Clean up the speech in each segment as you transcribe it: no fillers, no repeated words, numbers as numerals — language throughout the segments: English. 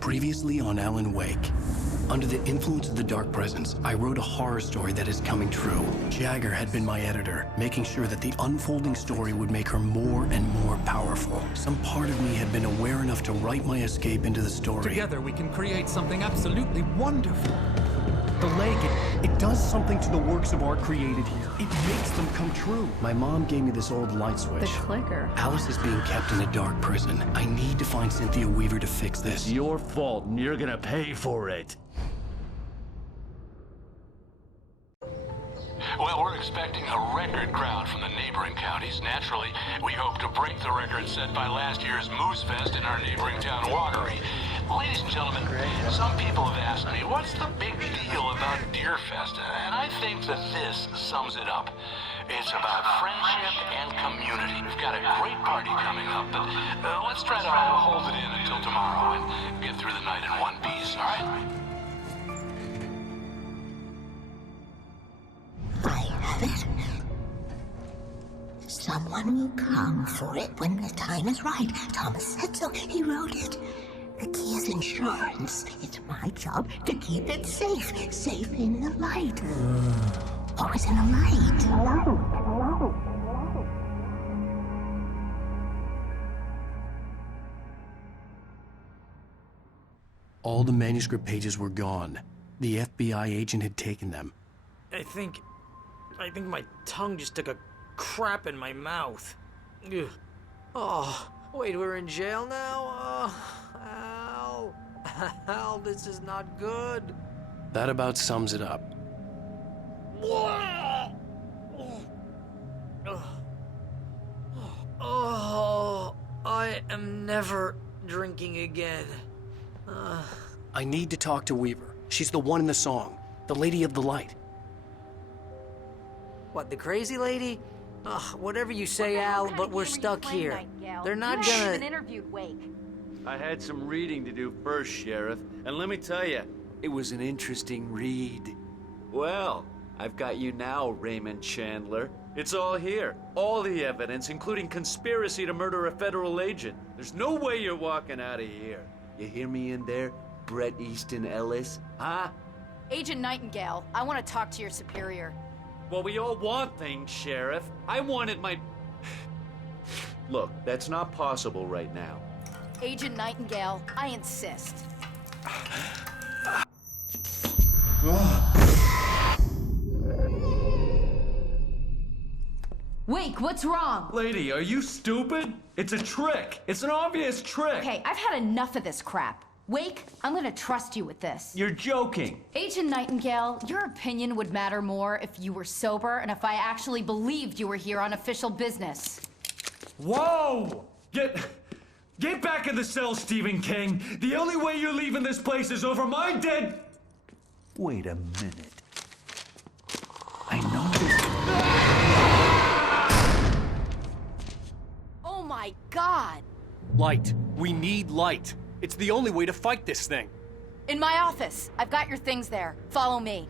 Previously on Alan Wake. Under the influence of the Dark Presence, I wrote a horror story that is coming true. Jagger had been my editor, making sure that the unfolding story would make her more and more powerful. Some part of me had been aware enough to write my escape into the story. Together we can create something absolutely wonderful. The lake, it does something to the works of art created here. It makes them come true. My mom gave me this old light switch. The clicker. Alice is being kept in a dark prison. I need to find Cynthia Weaver to fix this. It's your fault, and you're gonna pay for it. Well, we're expecting a record crowd from the neighboring counties. Naturally, we hope to break the record set by last year's Moose Fest in our neighboring town, Watery. Ladies and gentlemen, some people have asked me, what's the big deal about Deer Fest? And I think that this sums it up. It's about friendship and community. We've got a great party coming up, but let's try to hold it in until tomorrow and get through the night in one piece, all right? I have it. Someone will come for it when the time is right. Thomas said so. He wrote it. The key is insurance. It's my job to keep it safe. Safe in the light. Always in the light. All the manuscript pages were gone. The FBI agent had taken them. I think my tongue just took a crap in my mouth. Ugh. Oh, wait, we're in jail now? Al. Al, this is not good. That about sums it up. Oh, I am never drinking again. I need to talk to Weaver. She's the one in the song. The Lady of the Light. What, the crazy lady? Ugh, whatever you say, Al, but we're stuck here. They're not gonna... interviewed Wake. I had some reading to do first, Sheriff, and let me tell you, it was an interesting read. Well, I've got you now, Raymond Chandler. It's all here. All the evidence, including conspiracy to murder a federal agent. There's no way you're walking out of here. You hear me in there, Bret Easton Ellis? Huh? Agent Nightingale, I want to talk to your superior. Well, we all want things, Sheriff. I wanted my... Look, that's not possible right now. Agent Nightingale, I insist. Wake, what's wrong? Lady, are you stupid? It's a trick. It's an obvious trick. Okay, I've had enough of this crap. Wake, I'm gonna trust you with this. You're joking. Agent Nightingale, your opinion would matter more if you were sober and if I actually believed you were here on official business. Whoa! Get back in the cell, Stephen King. The only way you're leaving this place is over my dead... Wait a minute. I know this... Oh my God! Light. We need light. It's the only way to fight this thing. In my office. I've got your things there. Follow me.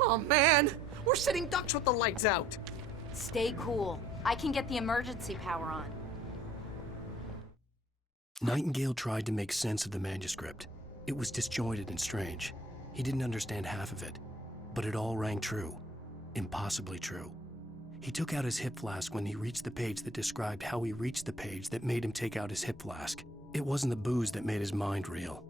Oh, man! We're sitting ducks with the lights out. Stay cool. I can get the emergency power on. Nightingale tried to make sense of the manuscript. It was disjointed and strange. He didn't understand half of it, but it all rang true. Impossibly true. He took out his hip flask when he reached the page that described how he reached the page that made him take out his hip flask. It wasn't the booze that made his mind reel.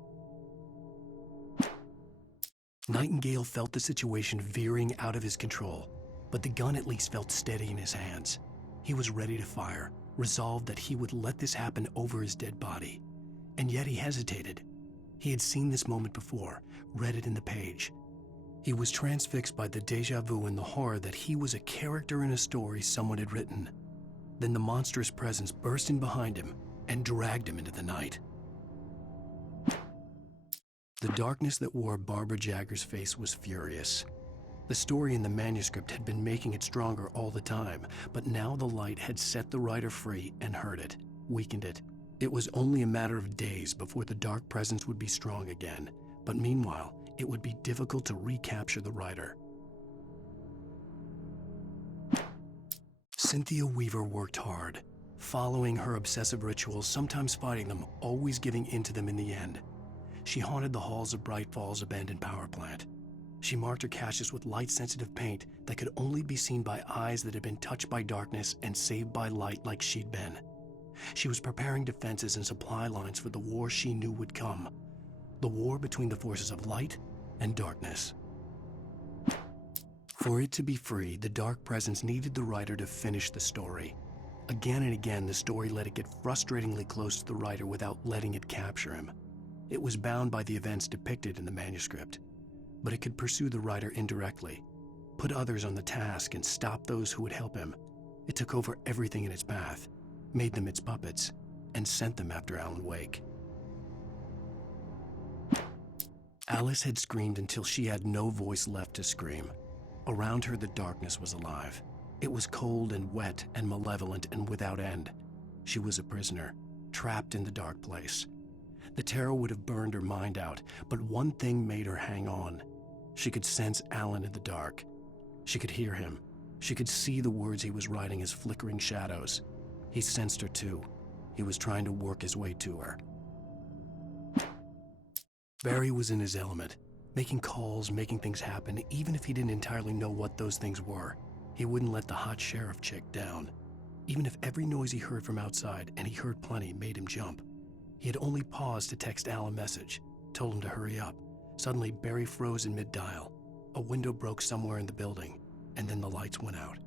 Nightingale felt the situation veering out of his control, but the gun at least felt steady in his hands. He was ready to fire, resolved that he would let this happen over his dead body. And yet he hesitated. He had seen this moment before, read it in the page. He was transfixed by the déjà vu and the horror that he was a character in a story someone had written. Then the monstrous presence burst in behind him and dragged him into the night. The darkness that wore Barbara Jagger's face was furious. The story in the manuscript had been making it stronger all the time, but now the light had set the writer free and hurt it, weakened it. It was only a matter of days before the dark presence would be strong again, but meanwhile, it would be difficult to recapture the writer. Cynthia Weaver worked hard, following her obsessive rituals, sometimes fighting them, always giving in to them in the end. She haunted the halls of Bright Falls abandoned power plant. She marked her caches with light-sensitive paint that could only be seen by eyes that had been touched by darkness and saved by light like she'd been. She was preparing defenses and supply lines for the war she knew would come. The war between the forces of light and darkness. For it to be free, the Dark Presence needed the writer to finish the story. Again and again, the story let it get frustratingly close to the writer without letting it capture him. It was bound by the events depicted in the manuscript, but it could pursue the writer indirectly, put others on the task and stop those who would help him. It took over everything in its path, made them its puppets, and sent them after Alan Wake. Alice had screamed until she had no voice left to scream. Around her, the darkness was alive. It was cold and wet and malevolent and without end. She was a prisoner, trapped in the dark place. The terror would have burned her mind out, but one thing made her hang on. She could sense Alan in the dark. She could hear him. She could see the words he was writing as flickering shadows. He sensed her too. He was trying to work his way to her. Barry was in his element, making calls, making things happen, even if he didn't entirely know what those things were. He wouldn't let the hot sheriff chick down. Even if every noise he heard from outside, and he heard plenty, made him jump. He had only paused to text Al a message, told him to hurry up. Suddenly, Barry froze in mid-dial. A window broke somewhere in the building, and then the lights went out.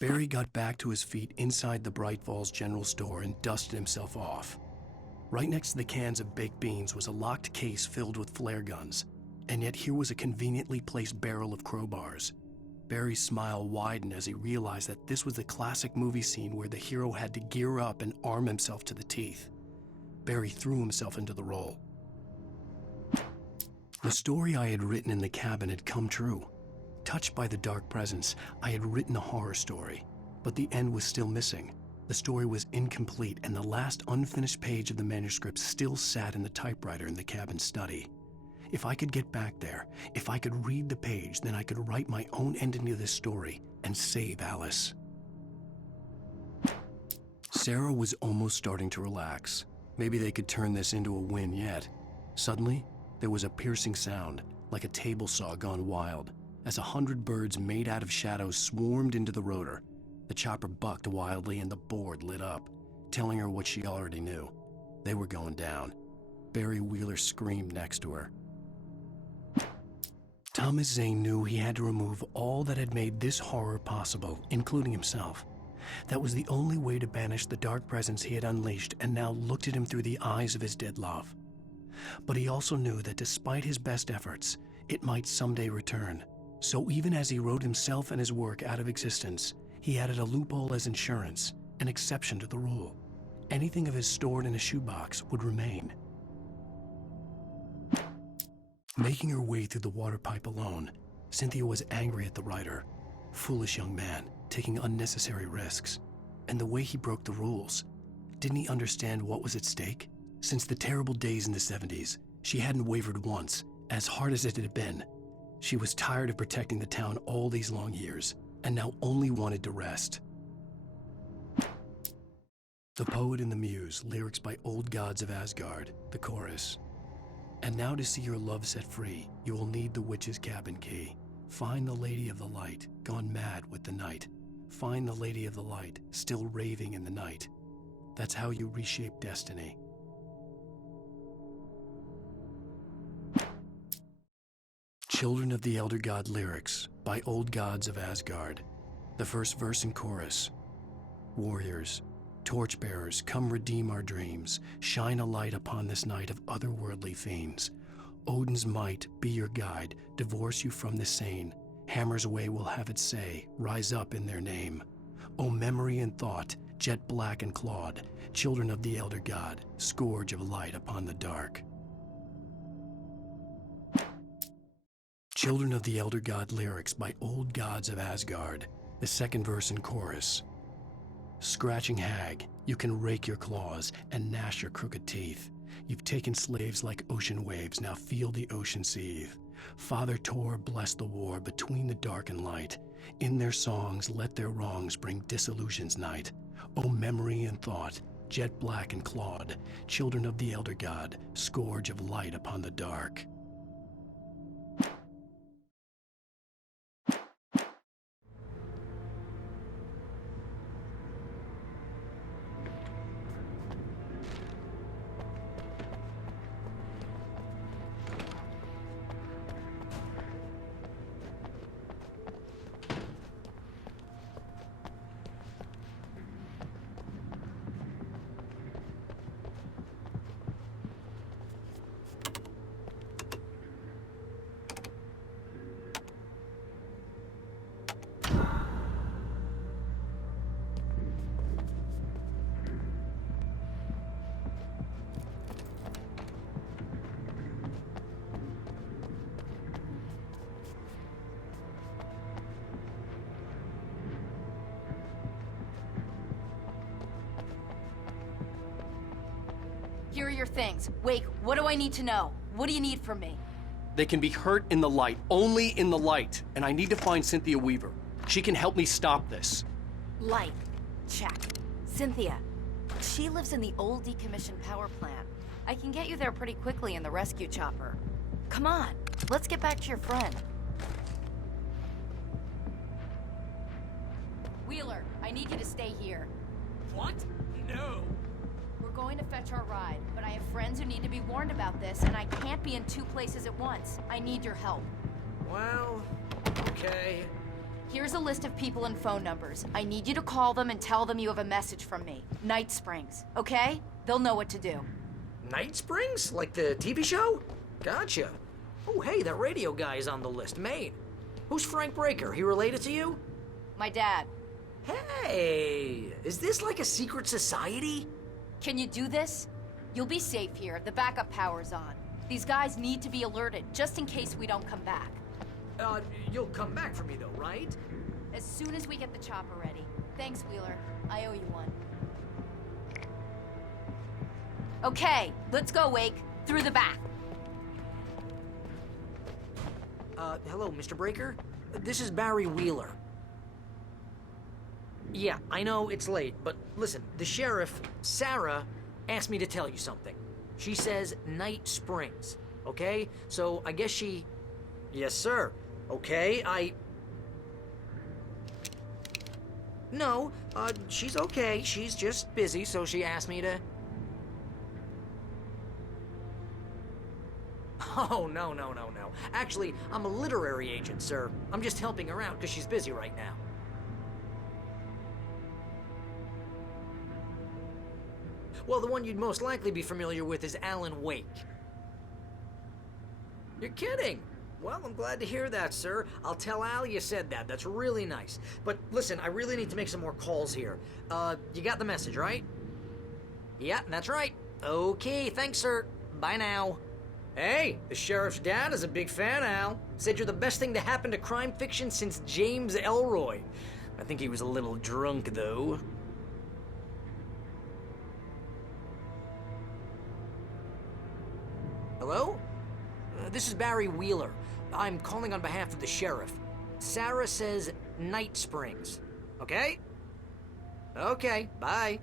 Barry got back to his feet inside the Bright Falls General Store and dusted himself off. Right next to the cans of baked beans was a locked case filled with flare guns, and yet here was a conveniently placed barrel of crowbars. Barry's smile widened as he realized that this was the classic movie scene where the hero had to gear up and arm himself to the teeth. Barry threw himself into the role. The story I had written in the cabin had come true. Touched by the Dark Presence, I had written a horror story, but the end was still missing. The story was incomplete, and the last unfinished page of the manuscript still sat in the typewriter in the cabin study. If I could get back there, if I could read the page, then I could write my own ending to this story and save Alice. Sarah was almost starting to relax. Maybe they could turn this into a win yet. Suddenly, there was a piercing sound, like a table saw gone wild, as 100 birds made out of shadows swarmed into the rotor. The chopper bucked wildly and the board lit up, telling her what she already knew. They were going down. Barry Wheeler screamed next to her. Thomas Zane knew he had to remove all that had made this horror possible, including himself. That was the only way to banish the dark presence he had unleashed and now looked at him through the eyes of his dead love. But he also knew that despite his best efforts, it might someday return. So even as he wrote himself and his work out of existence, he added a loophole as insurance, an exception to the rule. Anything of his stored in a shoebox would remain. Making her way through the water pipe alone, Cynthia was angry at the writer. Foolish young man, taking unnecessary risks. And the way he broke the rules. Didn't he understand what was at stake? Since the terrible days in the 70s, she hadn't wavered once, as hard as it had been. She was tired of protecting the town all these long years, and now only wanted to rest. The Poet and the Muse, lyrics by Old Gods of Asgard, the chorus. And now to see your love set free, you will need the witch's cabin key. Find the Lady of the Light, gone mad with the night. Find the Lady of the Light, still raving in the night. That's how you reshape destiny. Children of the Elder God lyrics by Old Gods of Asgard. The first verse and chorus. Warriors, torchbearers, come redeem our dreams. Shine a light upon this night of otherworldly fiends. Odin's might be your guide, divorce you from the sane. Hammer's way will have its say, rise up in their name. O memory and thought, jet black and clawed, children of the Elder God, scourge of light upon the dark. Children of the Elder God lyrics by Old Gods of Asgard. The second verse and chorus. Scratching hag, you can rake your claws and gnash your crooked teeth. You've taken slaves like ocean waves, now feel the ocean seethe. Father Tor bless the war between the dark and light. In their songs, let their wrongs bring disillusion's night. O memory and thought, jet black and clawed, children of the elder god, scourge of light upon the dark. Here are your things. Wake, what do I need to know? What do you need from me? They can be hurt in the light, only in the light. And I need to find Cynthia Weaver. She can help me stop this. Light. Check. Cynthia. She lives in the old decommissioned power plant. I can get you there pretty quickly in the rescue chopper. Come on, let's get back to your friend. Wheeler, I need you to stay here. What? No. We're going to fetch our ride, but I have friends who need to be warned about this, and I can't be in two places at once. I need your help. Well, okay. Here's a list of people and phone numbers. I need you to call them and tell them you have a message from me. Night Springs, okay? They'll know what to do. Night Springs? Like the TV show? Gotcha. Oh, hey, that radio guy is on the list. Maine. Who's Frank Breaker? He related to you? My dad. Hey, is this like a secret society? Can you do this? You'll be safe here. The backup power's on. These guys need to be alerted, just in case we don't come back. You'll come back for me though, right? As soon as we get the chopper ready. Thanks, Wheeler. I owe you one. Okay, let's go, Wake. Through the back. Hello, Mr. Breaker? This is Barry Wheeler. Yeah, I know it's late, but listen, the sheriff, Sarah, asked me to tell you something. She says Night Springs, okay? So I guess she... Yes, sir. Okay, No, she's okay. She's just busy, so she asked me to... Oh, no. Actually, I'm a literary agent, sir. I'm just helping her out because she's busy right now. Well, the one you'd most likely be familiar with is Alan Wake. You're kidding? Well, I'm glad to hear that, sir. I'll tell Al you said that. That's really nice. But listen, I really need to make some more calls here. You got the message, right? Yeah, that's right. Okay, thanks, sir. Bye now. Hey, the sheriff's dad is a big fan, Al. Said you're the best thing to happen to crime fiction since James Elroy. I think he was a little drunk, though. Hello? This is Barry Wheeler. I'm calling on behalf of the sheriff. Sarah says Night Springs. Okay? Okay, bye.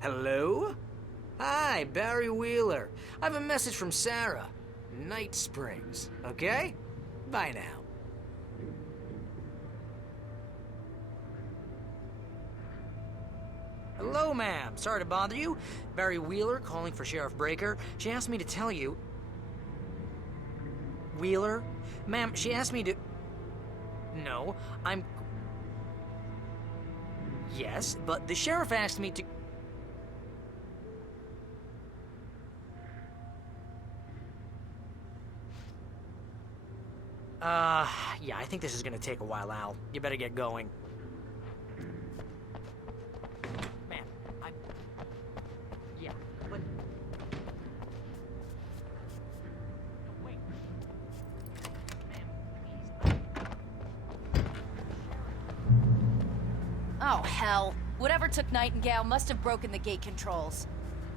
Hello? Hi, Barry Wheeler. I have a message from Sarah. Night Springs. Okay? Bye now. Hello, ma'am. Sorry to bother you. Barry Wheeler calling for Sheriff Breaker. She asked me to tell you... Wheeler? Ma'am, she asked me to... No, I'm... Yes, but the sheriff asked me to... Yeah, I think this is gonna take a while, Al. You better get going. Man, Yeah, but... Wait. Ma'am, please... Oh, hell. Whatever took Nightingale must have broken the gate controls.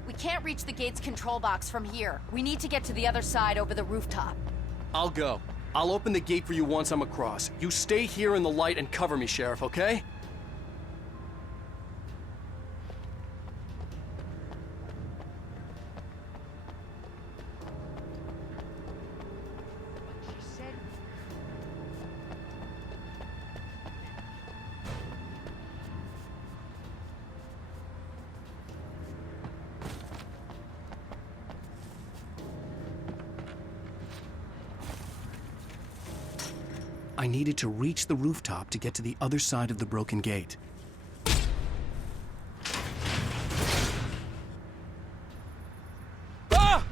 We can't reach the gate's control box from here. We need to get to the other side over the rooftop. I'll go. I'll open the gate for you once I'm across. You stay here in the light and cover me, Sheriff, okay? I needed to reach the rooftop to get to the other side of the broken gate. Ah!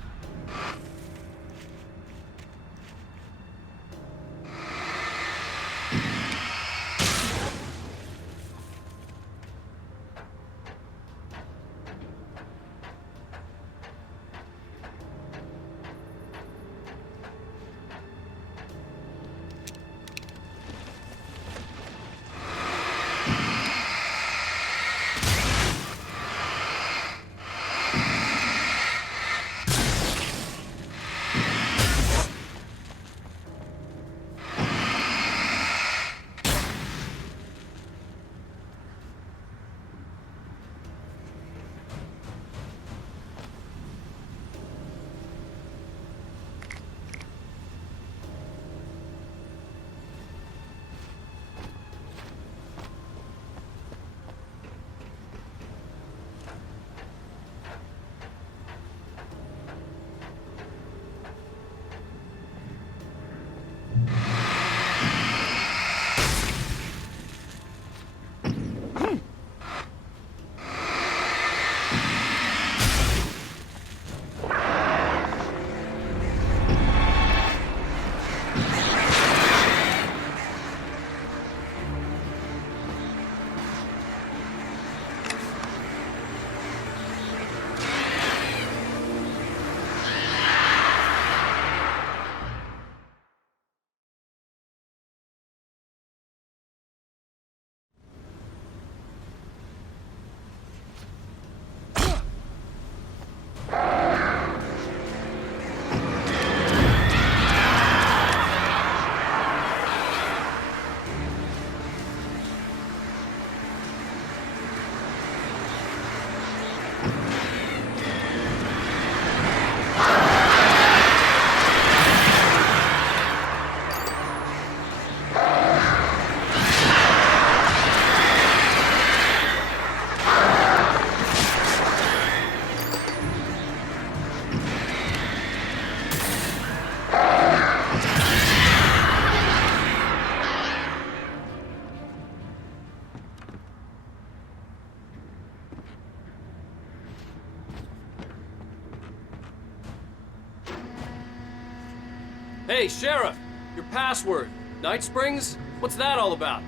Hey, Sheriff! Your password. Night Springs? What's that all about?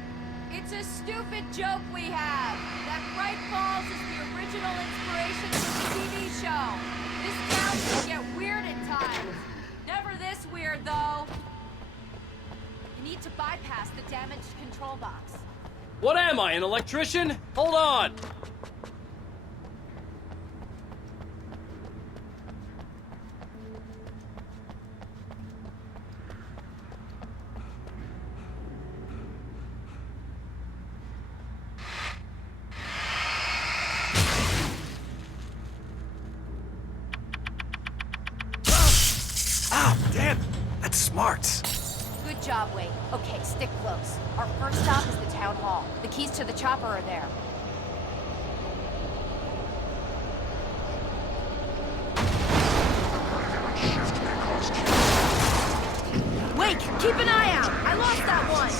It's a stupid joke we have. That Bright Falls is the original inspiration for the TV show. This town can get weird at times. Never this weird, though. You need to bypass the damaged control box. What am I, an electrician? Hold on! Damn, that's smart. Good job, Wade. Okay, stick close. Our first stop is the town hall. The keys to the chopper are there. Wake! Keep an eye out! I lost that one!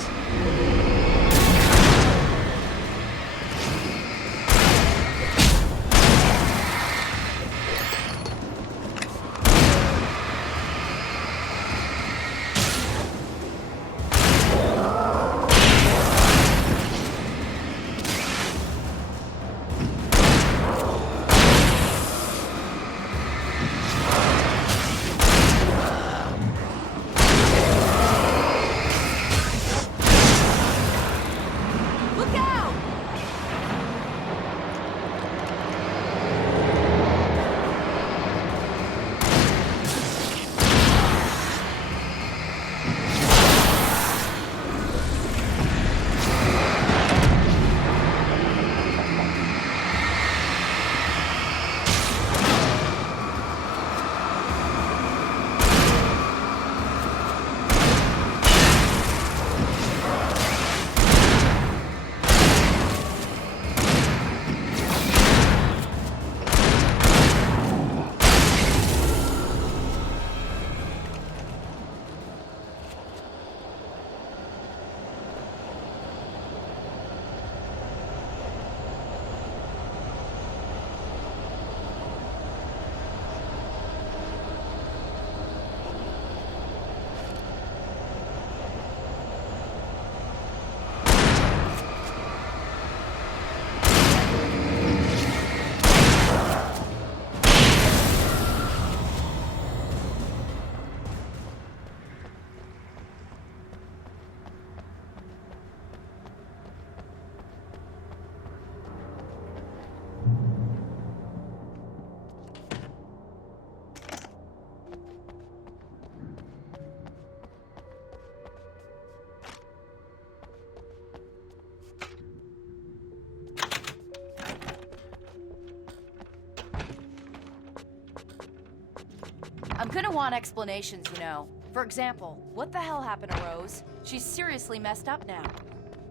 gonna want explanations, you know. For example, what the hell happened to Rose? She's seriously messed up now.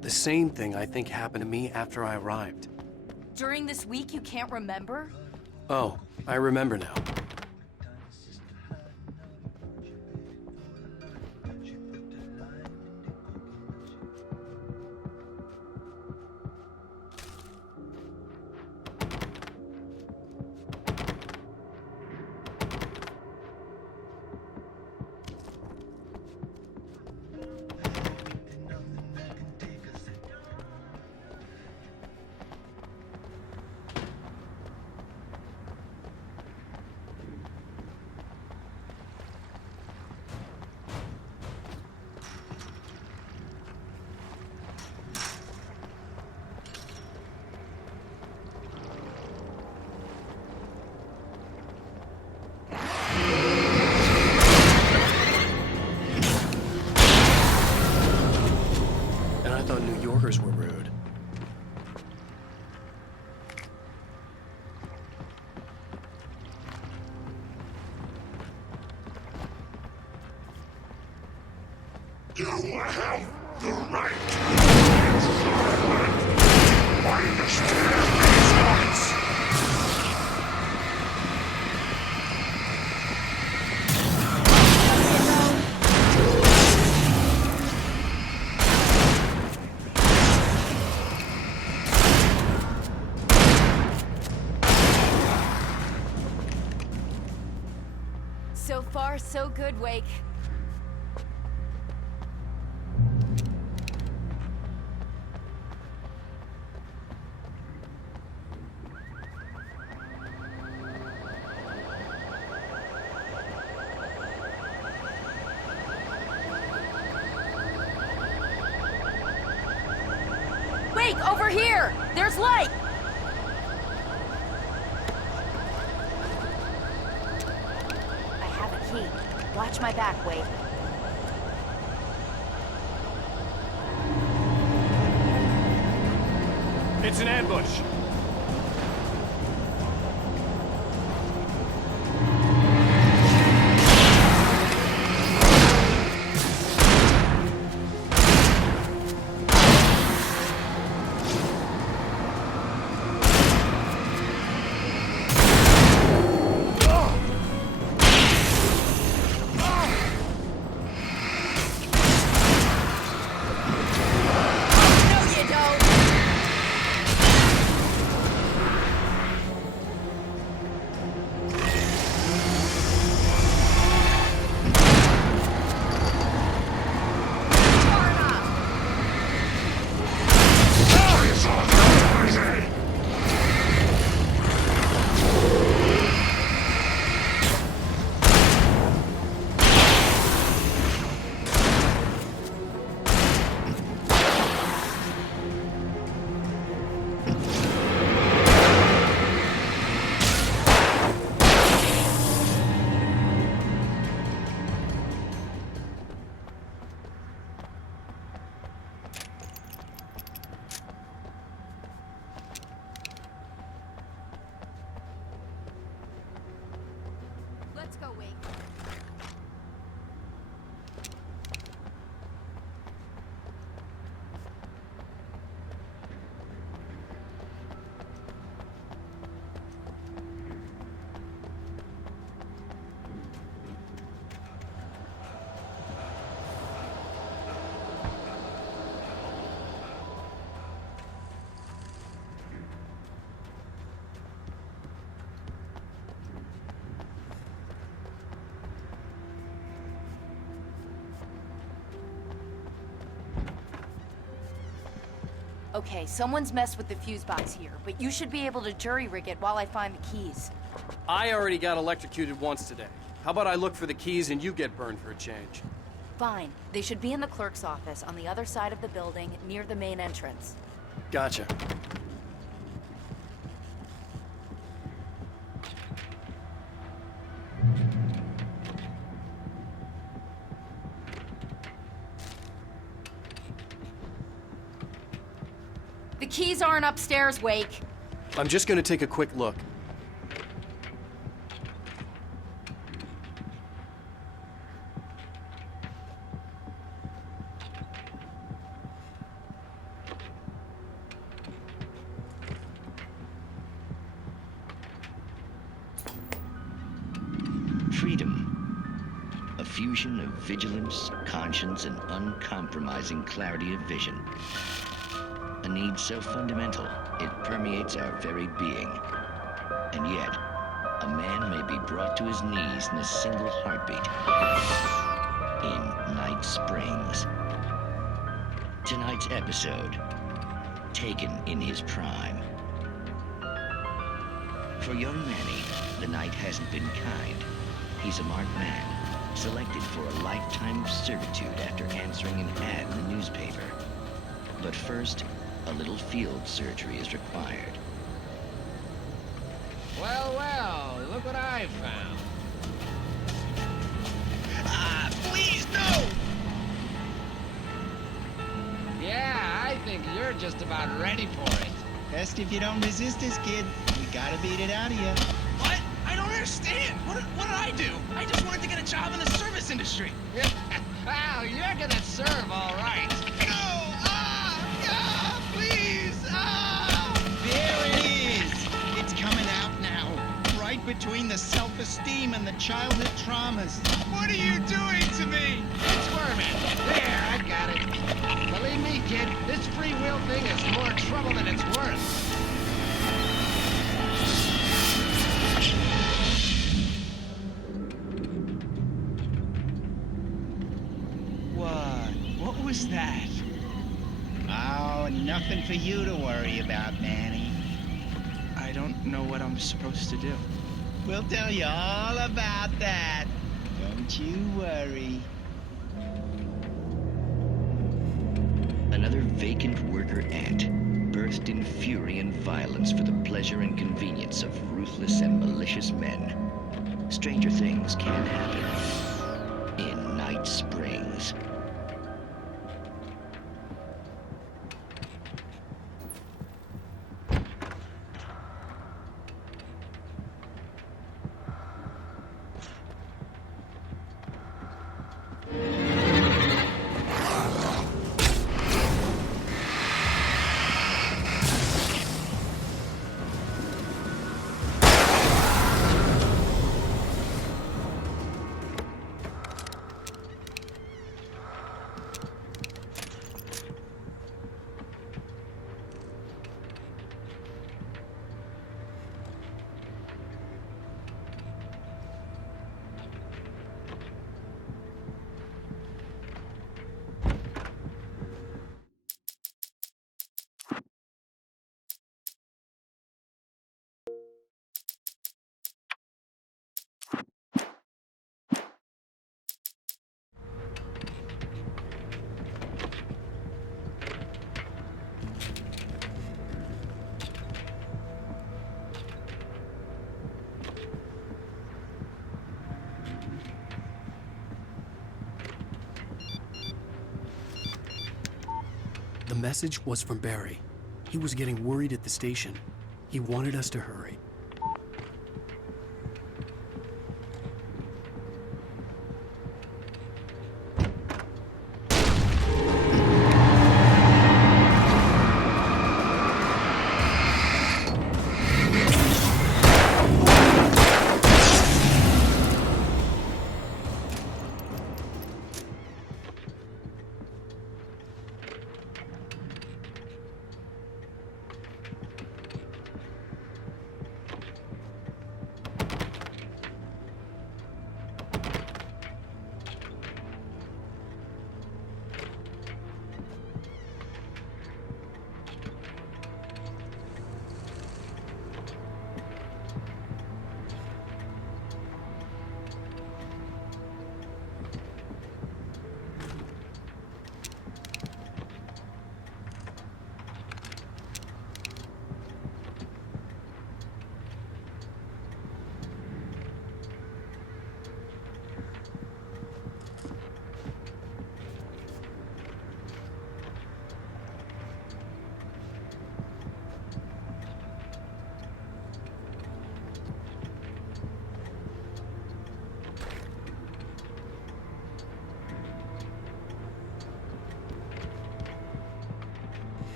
The same thing I think happened to me after I arrived. During this week, you can't remember? Oh, I remember now. New Yorkers were rude. You have the right. I understand these rights. So far, so good, Wake. Wake, over here! There's light! Watch my back, Wade. It's an ambush. Let's go, Wake. Okay, someone's messed with the fuse box here, but you should be able to jury-rig it while I find the keys. I already got electrocuted once today. How about I look for the keys and you get burned for a change? Fine. They should be in the clerk's office on the other side of the building, near the main entrance. Gotcha. The keys aren't upstairs, Wake. I'm just gonna take a quick look. fusion of vigilance, conscience, and uncompromising clarity of vision. A need so fundamental, it permeates our very being. And yet, a man may be brought to his knees in a single heartbeat. In Night Springs. Tonight's episode, Taken in His Prime. For young Manny, the night hasn't been kind. He's a marked man, selected for a lifetime of servitude after answering an ad in the newspaper. But first, a little field surgery is required. Well, well, look what I found. Ah, please, no! Yeah, I think you're just about ready for it. Best if you don't resist this, kid. We gotta beat it out of you. What? I don't understand. What did I do? I just wanted to get a job in the service industry. Wow, you're gonna serve all right. No! Please! There it is! It's coming out now. Right between the self-esteem and the childhood traumas. What are you doing to me? Squirming. There, I got it. Believe me, kid, this free will thing is more trouble than it's worth. What was that? Oh, nothing for you to worry about, Manny. I don't know what I'm supposed to do. We'll tell you all about that. Don't you worry. Another vacant worker ant, birthed in fury and violence for the pleasure and convenience of ruthless and malicious men. Stranger things can happen in Night Springs. The message was from Barry. He was getting worried at the station. He wanted us to hurry.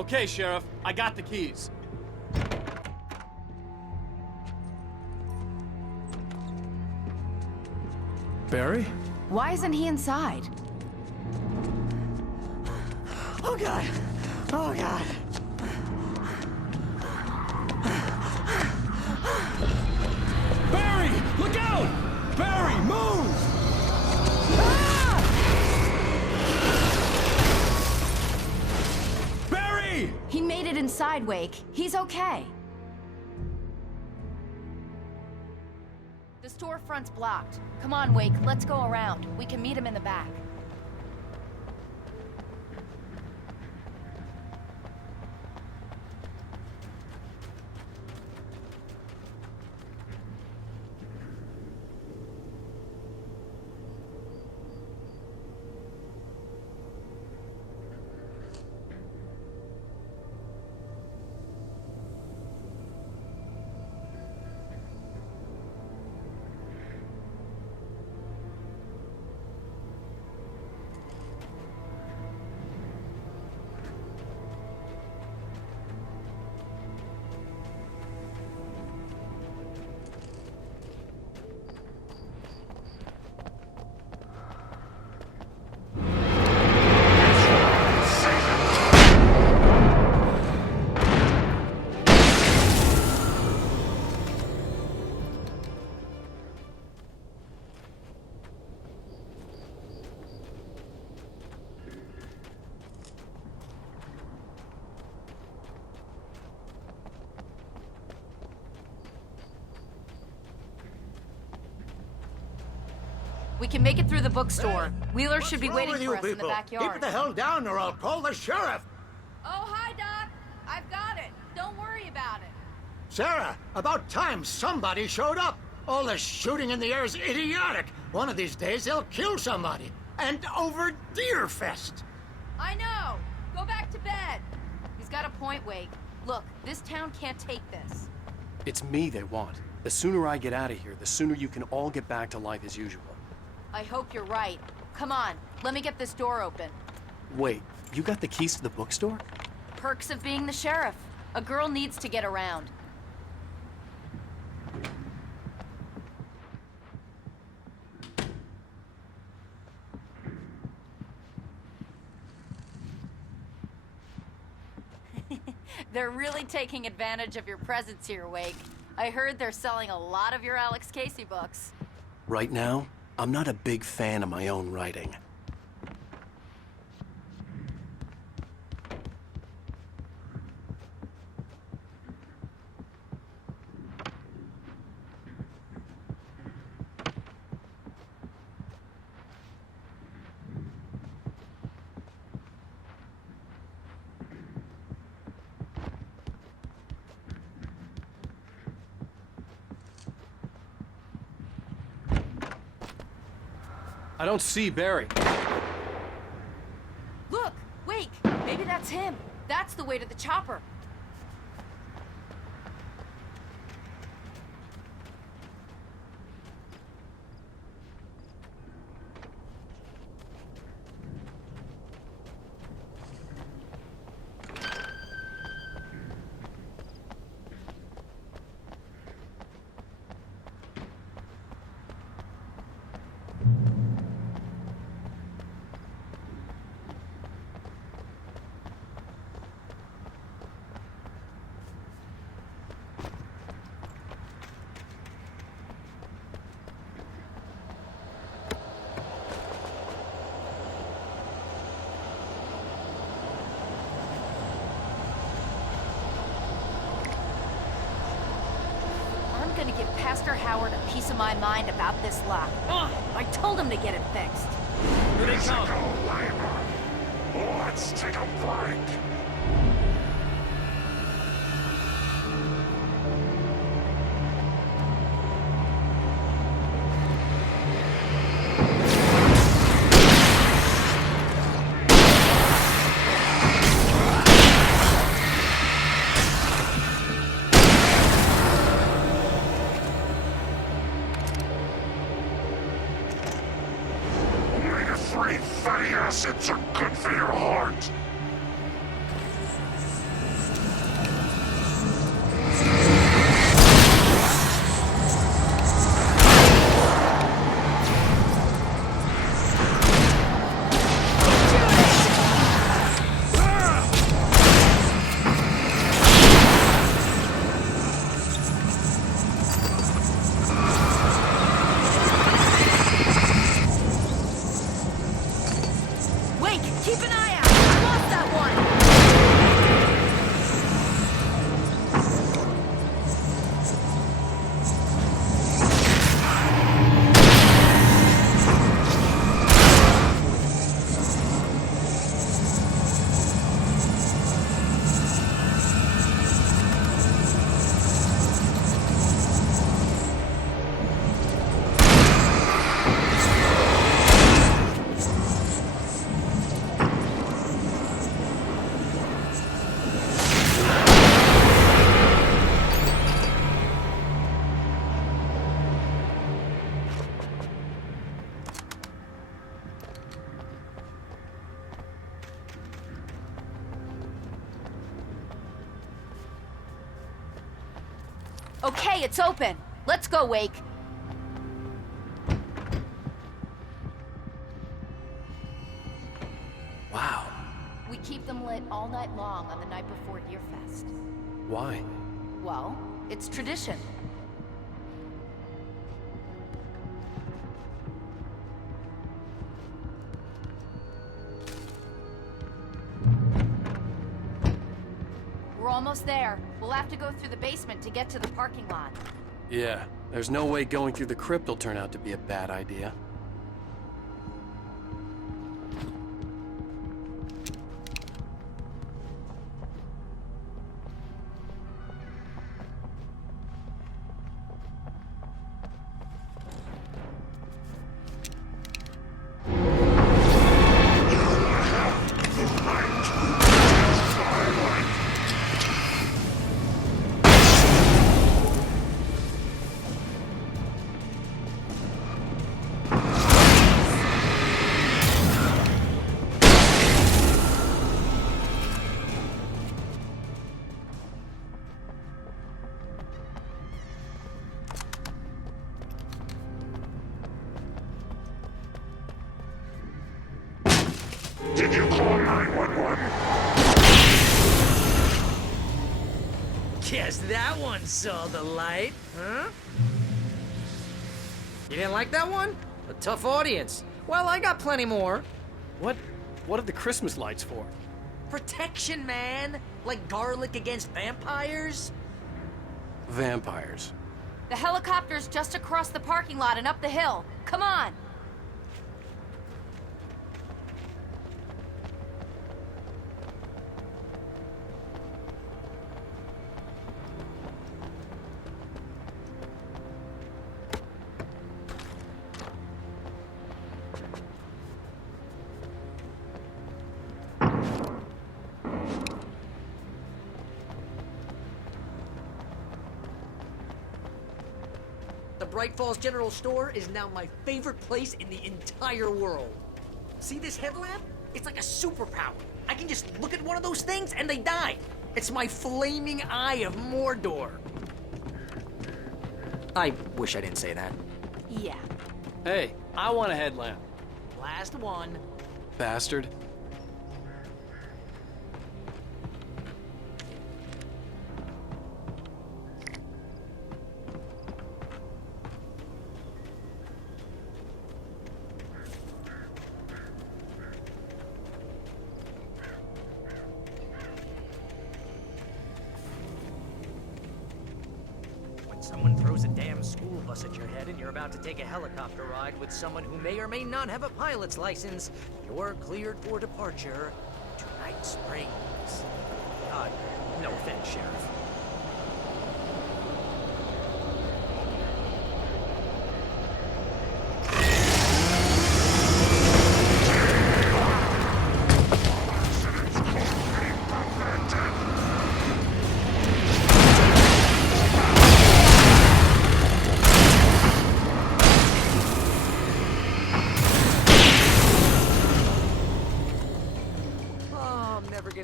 Okay, Sheriff, I got the keys. Barry? Why isn't he inside? Oh, God. Oh, God. Barry! Look out! Barry, move! Barry! He made it inside, Wake. He's okay. The storefront's blocked. Come on, Wake, let's go around. We can meet him in the back. We can make it through the bookstore. Wheeler should be waiting for us in the backyard. Keep it the hell down or I'll call the sheriff. Oh, hi, Doc. I've got it. Don't worry about it. Sarah, about time somebody showed up. All this shooting in the air is idiotic. One of these days they'll kill somebody. And over Deerfest. I know. Go back to bed. He's got a point, Wake. Look, this town can't take this. It's me they want. The sooner I get out of here, the sooner you can all get back to life as usual. I hope you're right. Come on, let me get this door open. Wait, you got the keys to the bookstore? Perks of being the sheriff. A girl needs to get around. They're really taking advantage of your presence here, Wake. I heard they're selling a lot of your Alex Casey books. Right now, I'm not a big fan of my own writing. I don't see Barry. Look! Wake! Maybe that's him. That's the way to the chopper. I'm gonna give Pastor Howard a piece of my mind about this lock. I told him to get it fixed. Here they come. Let's take a break. Omega-3 fatty acids are good for your heart. Wake, keep an eye out! I lost that one! Okay, it's open. Let's go, Wake. Wow. We keep them lit all night long on the night before Deerfest. Why? Well, it's tradition. We're almost there. We'll have to go through the basement to get to the parking lot. Yeah, there's no way going through the crypt will turn out to be a bad idea. Did you call 911? Guess that one saw the light, huh? You didn't like that one? A tough audience. Well, I got plenty more. What are the Christmas lights for? Protection, man. Like garlic against vampires. Vampires. The helicopter's just across the parking lot and up the hill. Come on! The Bright Falls General Store is now my favorite place in the entire world. See this headlamp? It's like a superpower. I can just look at one of those things and they die. It's my flaming eye of Mordor. I wish I didn't say that. Yeah. Hey, I want a headlamp. Last one. Bastard. Someone throws a damn school bus at your head and you're about to take a helicopter ride with someone who may or may not have a pilot's license, you're cleared for departure to Night Springs. No offense, Sheriff.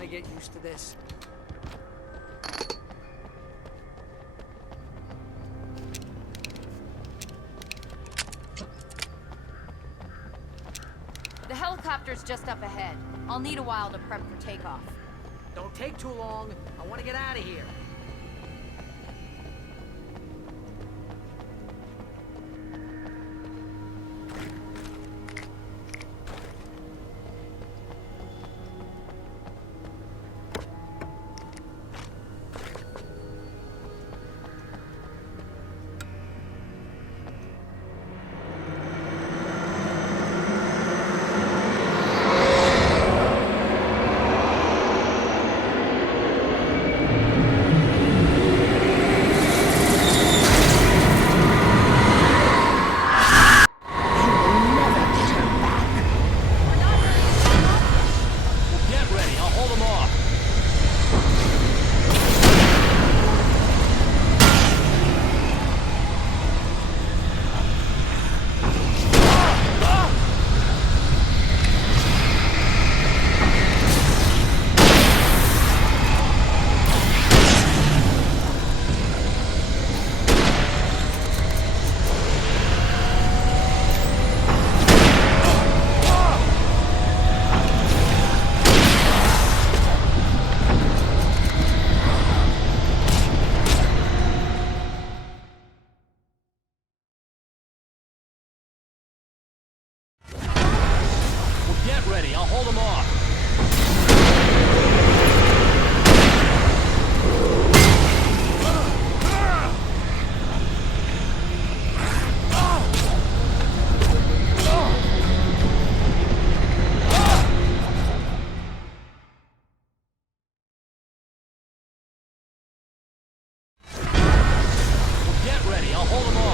Get used to this. The helicopter's just up ahead. I'll need a while to prep for takeoff. Don't take too long. I want to get out of here. ready. I'll hold them off. Get ready. I'll hold them off.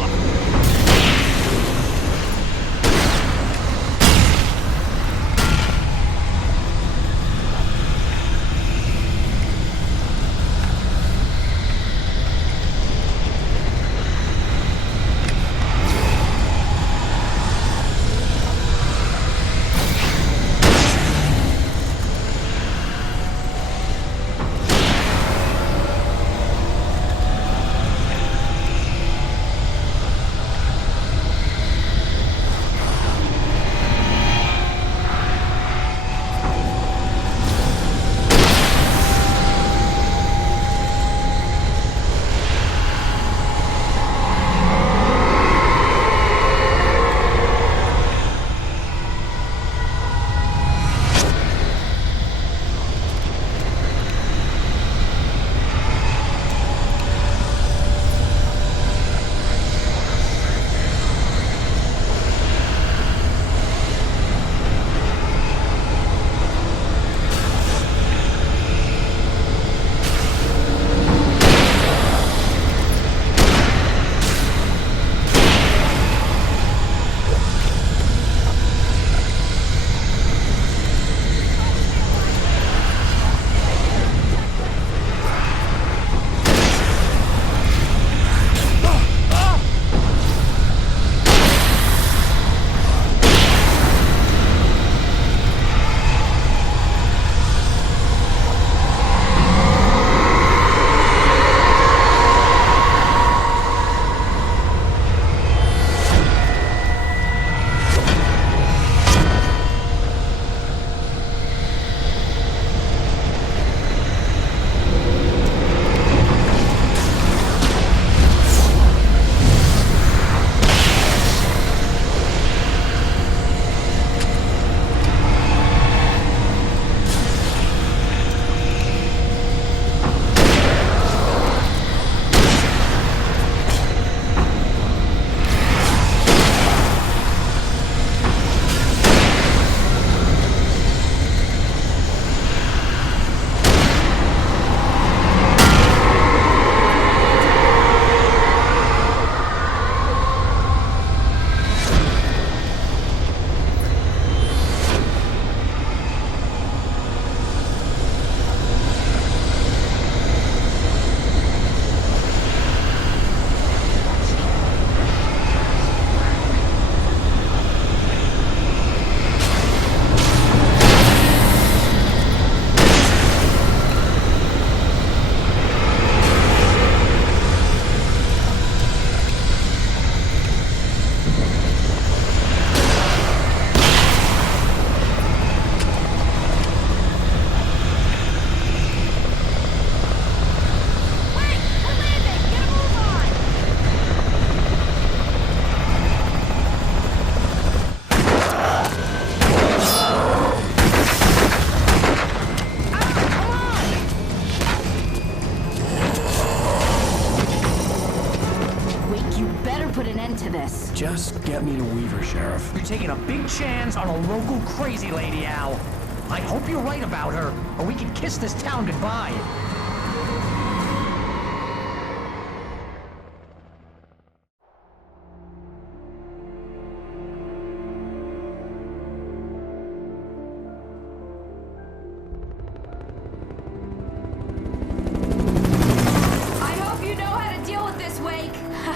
Just get me to Weaver, Sheriff. You're taking a big chance on a local crazy lady, Al. I hope you're right about her, or we can kiss this town goodbye. I hope you know how to deal with this, Wake.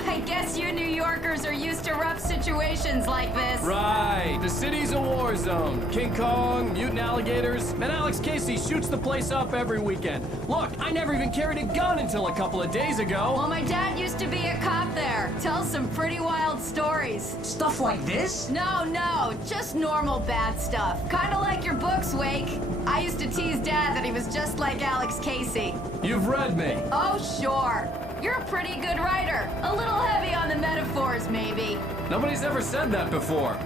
I guess you New Yorkers are used to rough situations like this. Right. The city's a war zone. King Kong, mutant alligators, and Alex Casey shoots the place up every weekend. Look, I never even carried a gun until a couple of days ago. Well, my dad used to be a cop there. Tells some pretty wild stories. Stuff like this? No, just normal bad stuff. Kinda like your books, Wake. I used to tease Dad that he was just like Alex Casey. You've read me. Oh, sure. You're a pretty good writer. A little heavy on the metaphors, maybe. Nobody's ever said that before.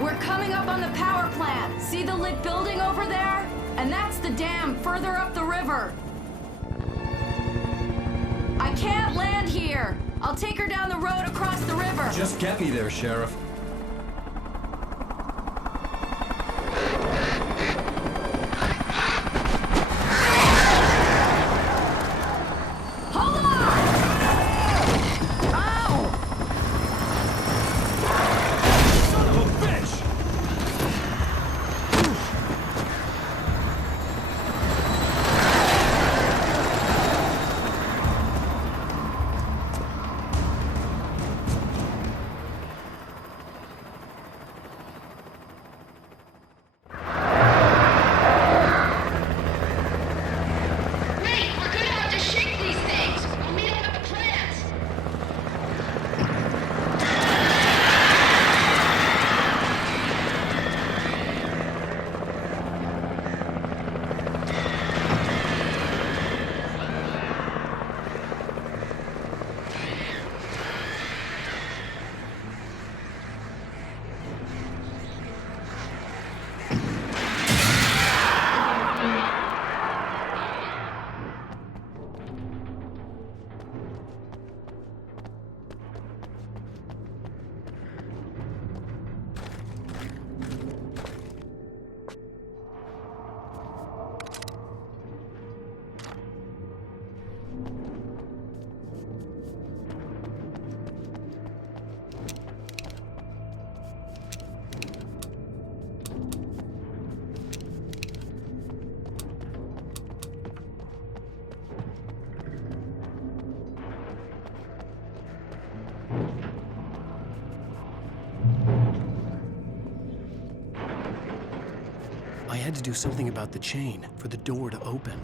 We're coming up on the power plant. See the lit building over there? And that's the dam further up the river. I can't land here. I'll take her down the road across the river. Just get me there, Sheriff. Hold on! Ow! Son of a bitch! Wait, we're gonna have to shake these things. We'll meet up at the plants. I had to do something about the chain for the door to open.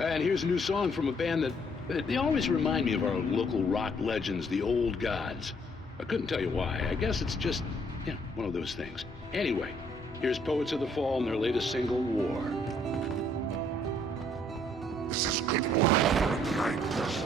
And here's a new song from a band that they always remind me of our local rock legends, the Old Gods. I couldn't tell you why. I guess it's just, one of those things. Anyway, here's Poets of the Fall and their latest single, War. This is good war behind us.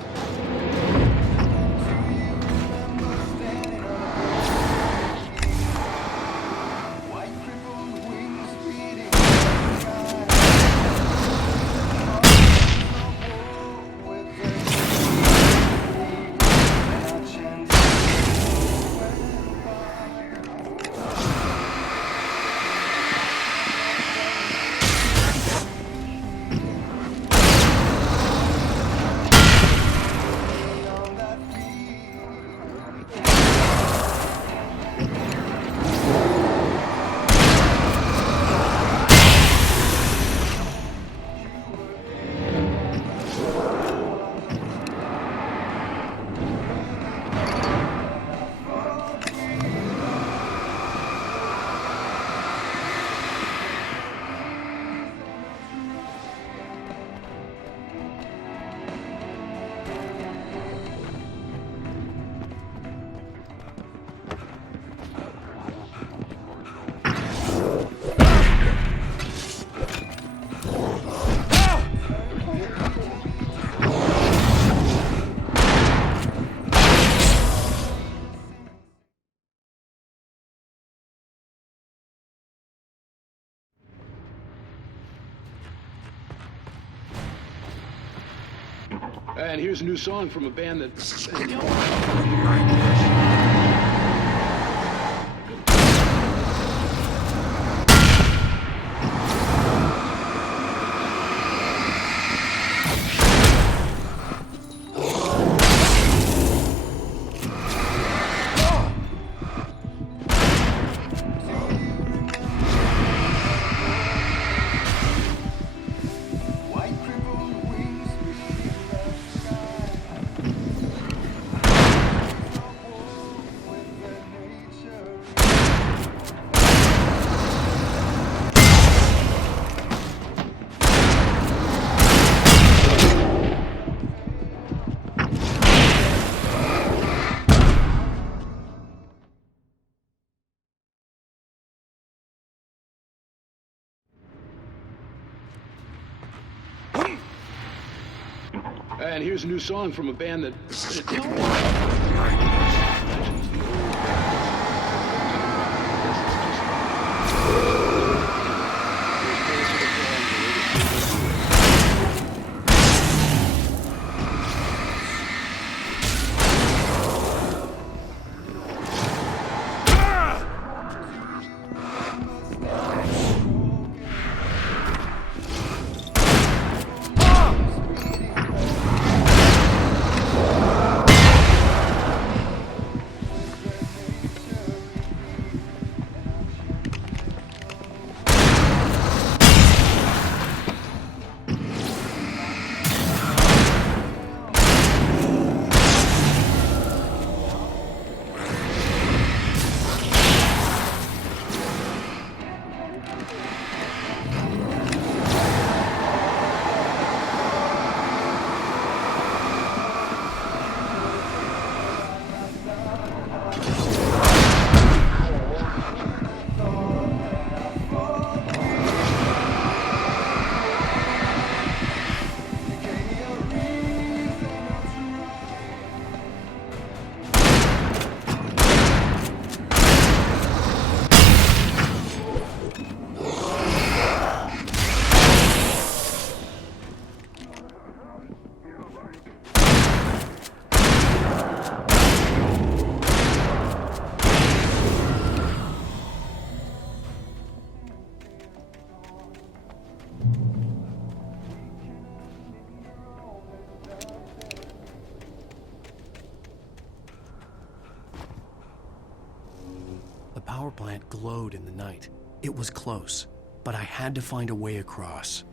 And here's a new song from a band that... And here's a new song from a band that... The power plant glowed in the night. It was close, but I had to find a way across.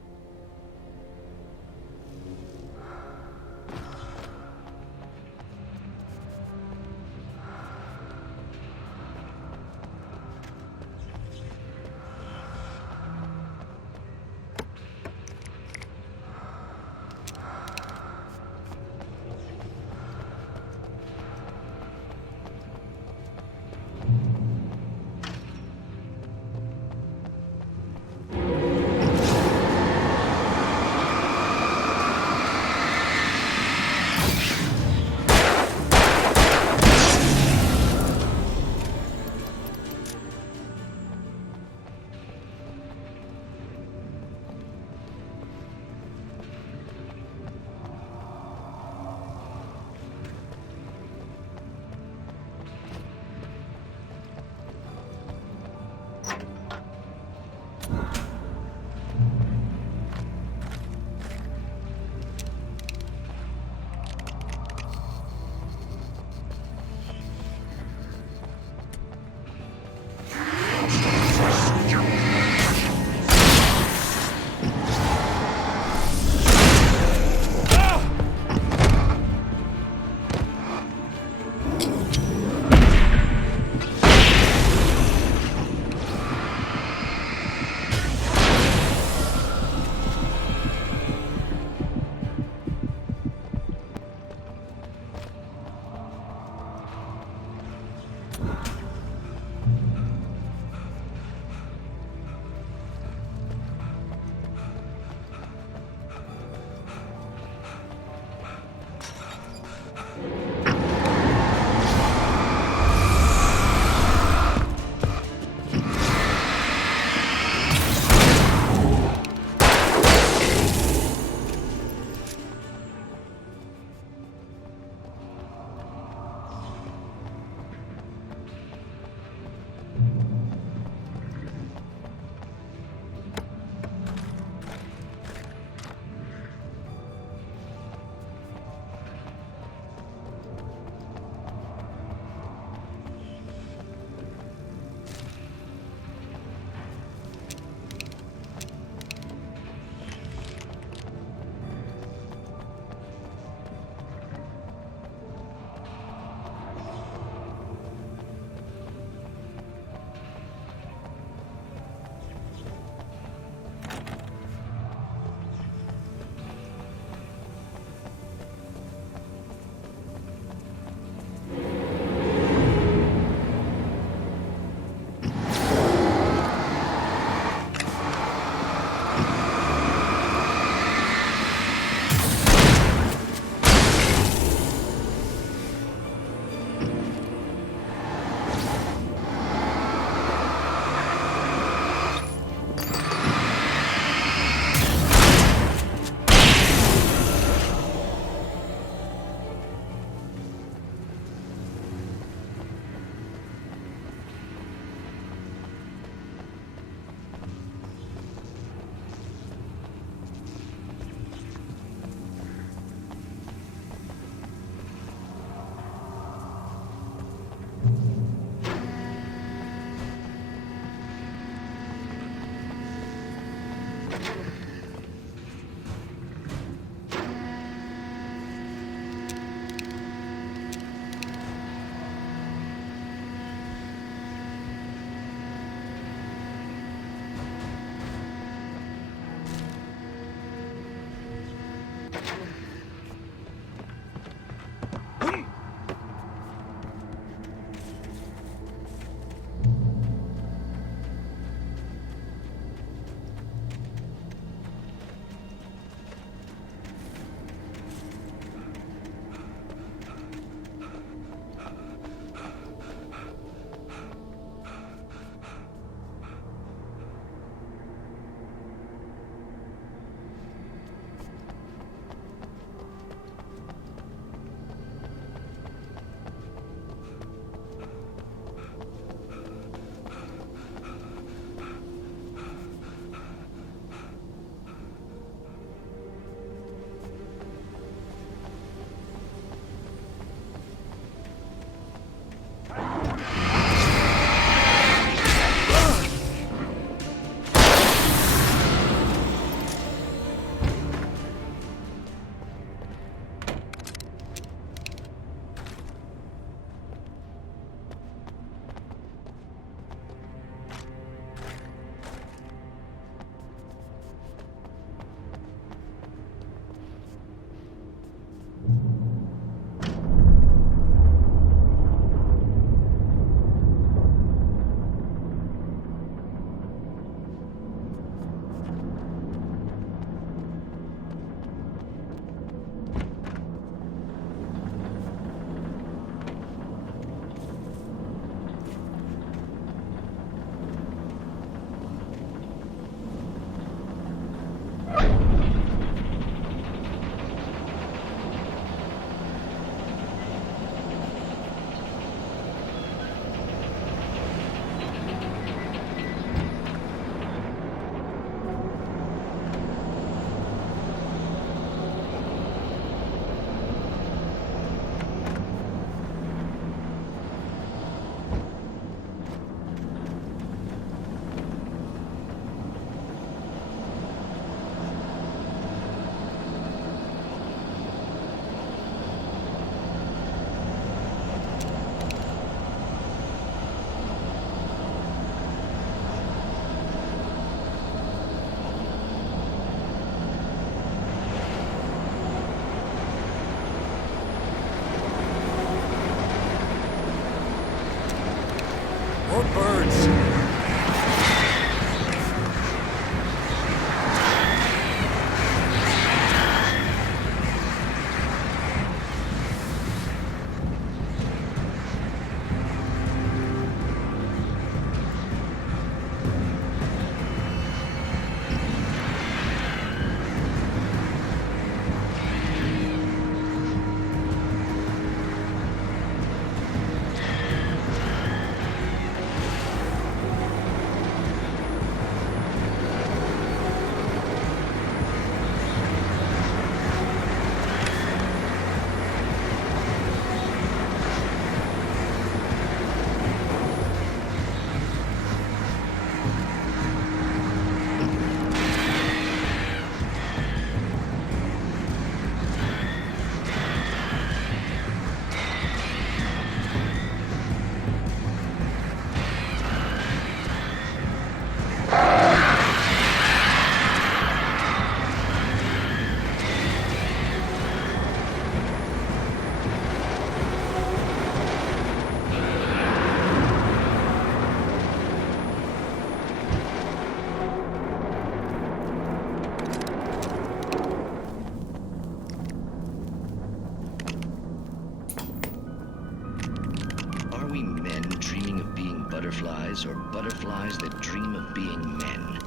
butterflies or butterflies that dream of being men.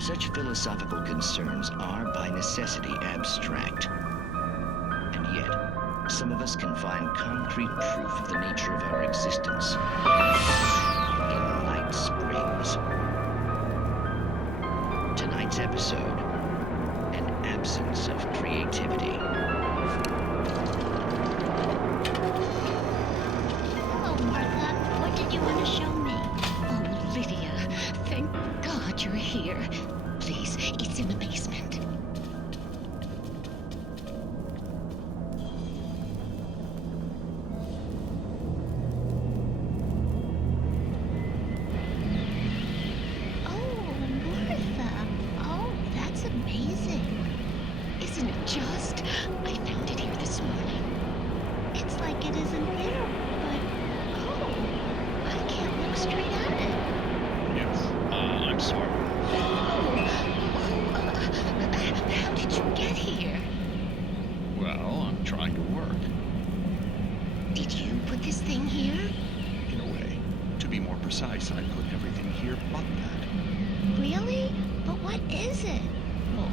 Such philosophical concerns are by necessity abstract. And yet, some of us can find concrete proof of the nature of our existence in Night Springs. Tonight's episode, an absence of creativity. Hello, Martha. What did you want to show me? Oh, Lydia. Thank God you're here. Please, it's in the basement. Oh, Martha. Oh, that's amazing. Isn't it just? I found it here this morning. It's like it isn't there, but oh, I can't look straight at it. Yes, I'm sorry. How did you get here? Well, I'm trying to work. Did you put this thing here? In a way. To be more precise, I put everything here but that. Really? But what is it? Oh,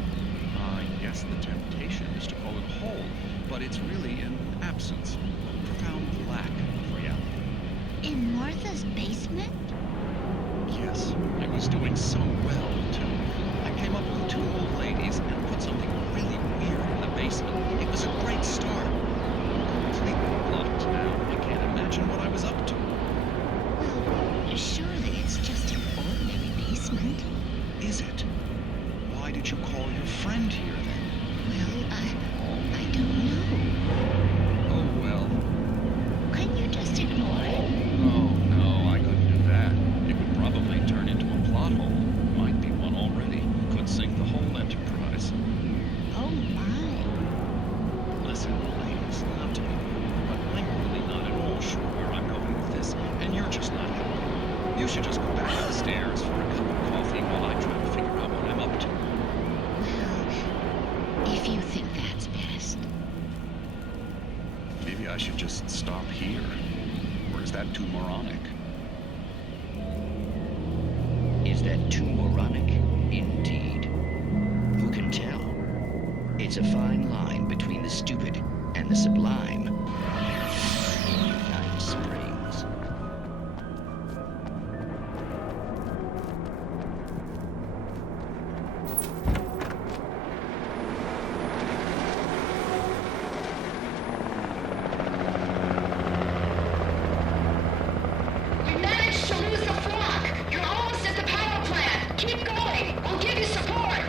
I guess the temptation is to call it whole, but it's really an absence, a profound lack of reality. In Martha's basement? Yes, I was doing so well, too. I came up with 2 old ladies and put something really weird in the basement. It was a great start. Completely blocked now. I can't imagine what I was up to. Well, surely it's just an ordinary basement. Is it? Why did you call your friend here, then? Well, I don't know. Oh, well. Couldn't you just ignore it? Oh, no, I couldn't do that. It would probably turn into a plot hole. Might be one already. Could sink the whole enterprise. Oh, my. Listen, ladies, not to be rude, but I'm really not at all sure where I'm going with this, and you're just not helping. You should just go back upstairs for a cup of coffee while I try to figure out what I'm up to. Well, if you think that's best. Maybe I should just stop here. Or is that too moronic? Is that too moronic? Indeed. Who can tell? It's a fine line between the stupid and the sublime. Night Springs. We managed to lose the flock. You're almost at the power plant. Keep going. We'll give you support.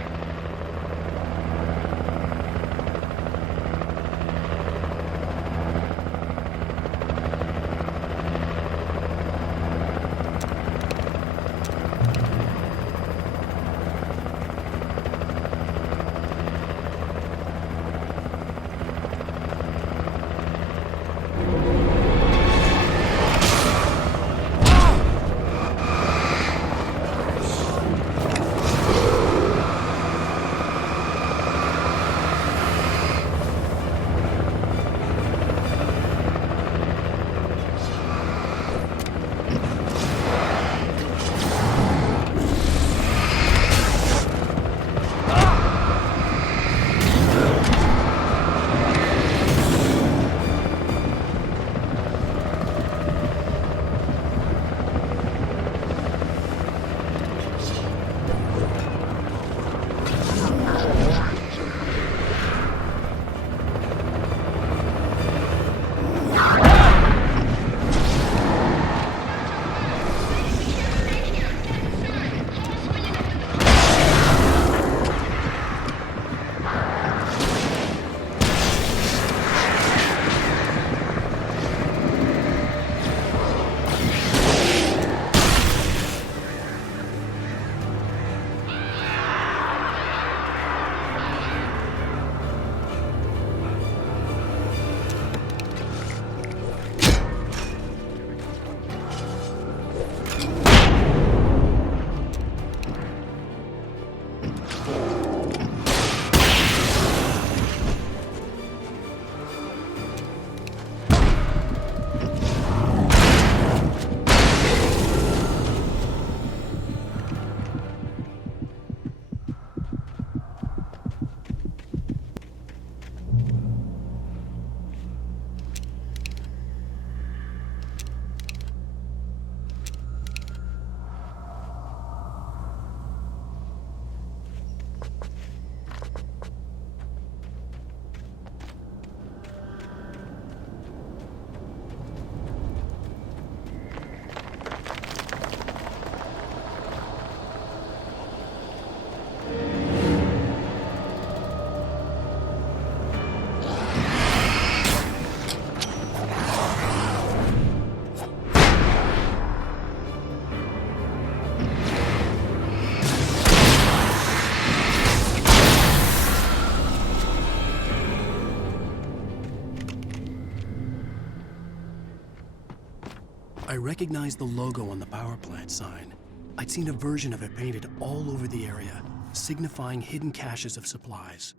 I recognized the logo on the power plant sign. I'd seen a version of it painted all over the area, signifying hidden caches of supplies.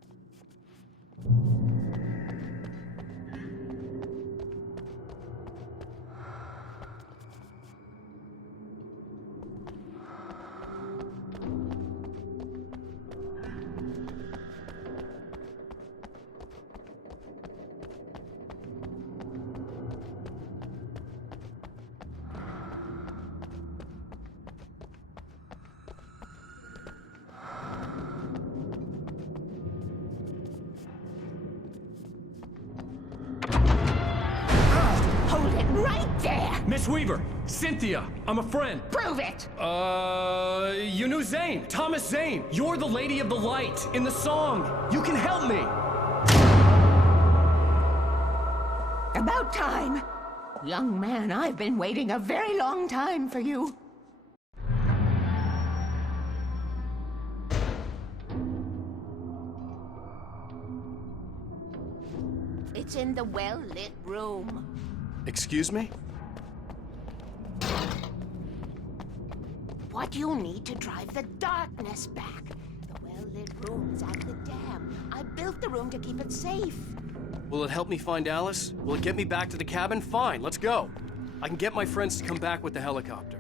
Hold it right there! Miss Weaver! Cynthia! I'm a friend! Prove it! You knew Zane! Thomas Zane! You're the Lady of the Light in the song! You can help me! About time! Young man, I've been waiting a very long time for you. It's in the well-lit room. Excuse me? What do you need to drive the darkness back? The well-lit room is at the dam. I built the room to keep it safe. Will it help me find Alice? Will it get me back to the cabin? Fine, let's go. I can get my friends to come back with the helicopter.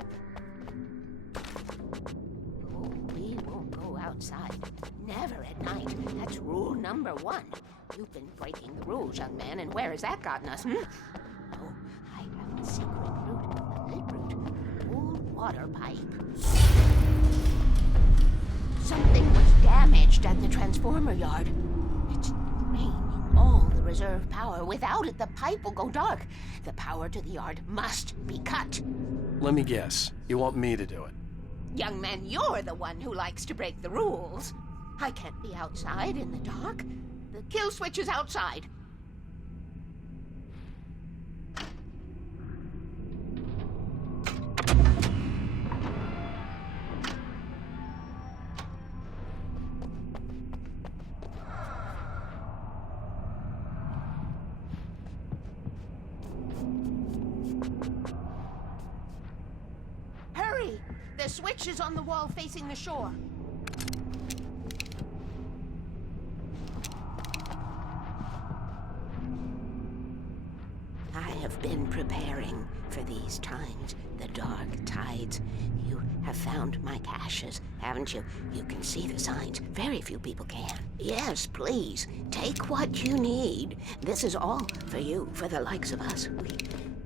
Oh, we won't go outside. Never at night. That's rule number 1. You've been breaking the rules, young man, and where has that gotten us, Oh, I have the secret route, the lit route. Old water pipe. Something was damaged at the transformer yard. It's draining all the reserve power. Without it, the pipe will go dark. The power to the yard must be cut. Let me guess. You want me to do it? Young man, you're the one who likes to break the rules. I can't be outside in the dark. The kill switch is outside. Hurry! The switch is on the wall facing the shore. I have been preparing for these times, the dark tides. You have found my caches, haven't you? You can see the signs. Very few people can. Yes, please, take what you need. This is all for you, for the likes of us.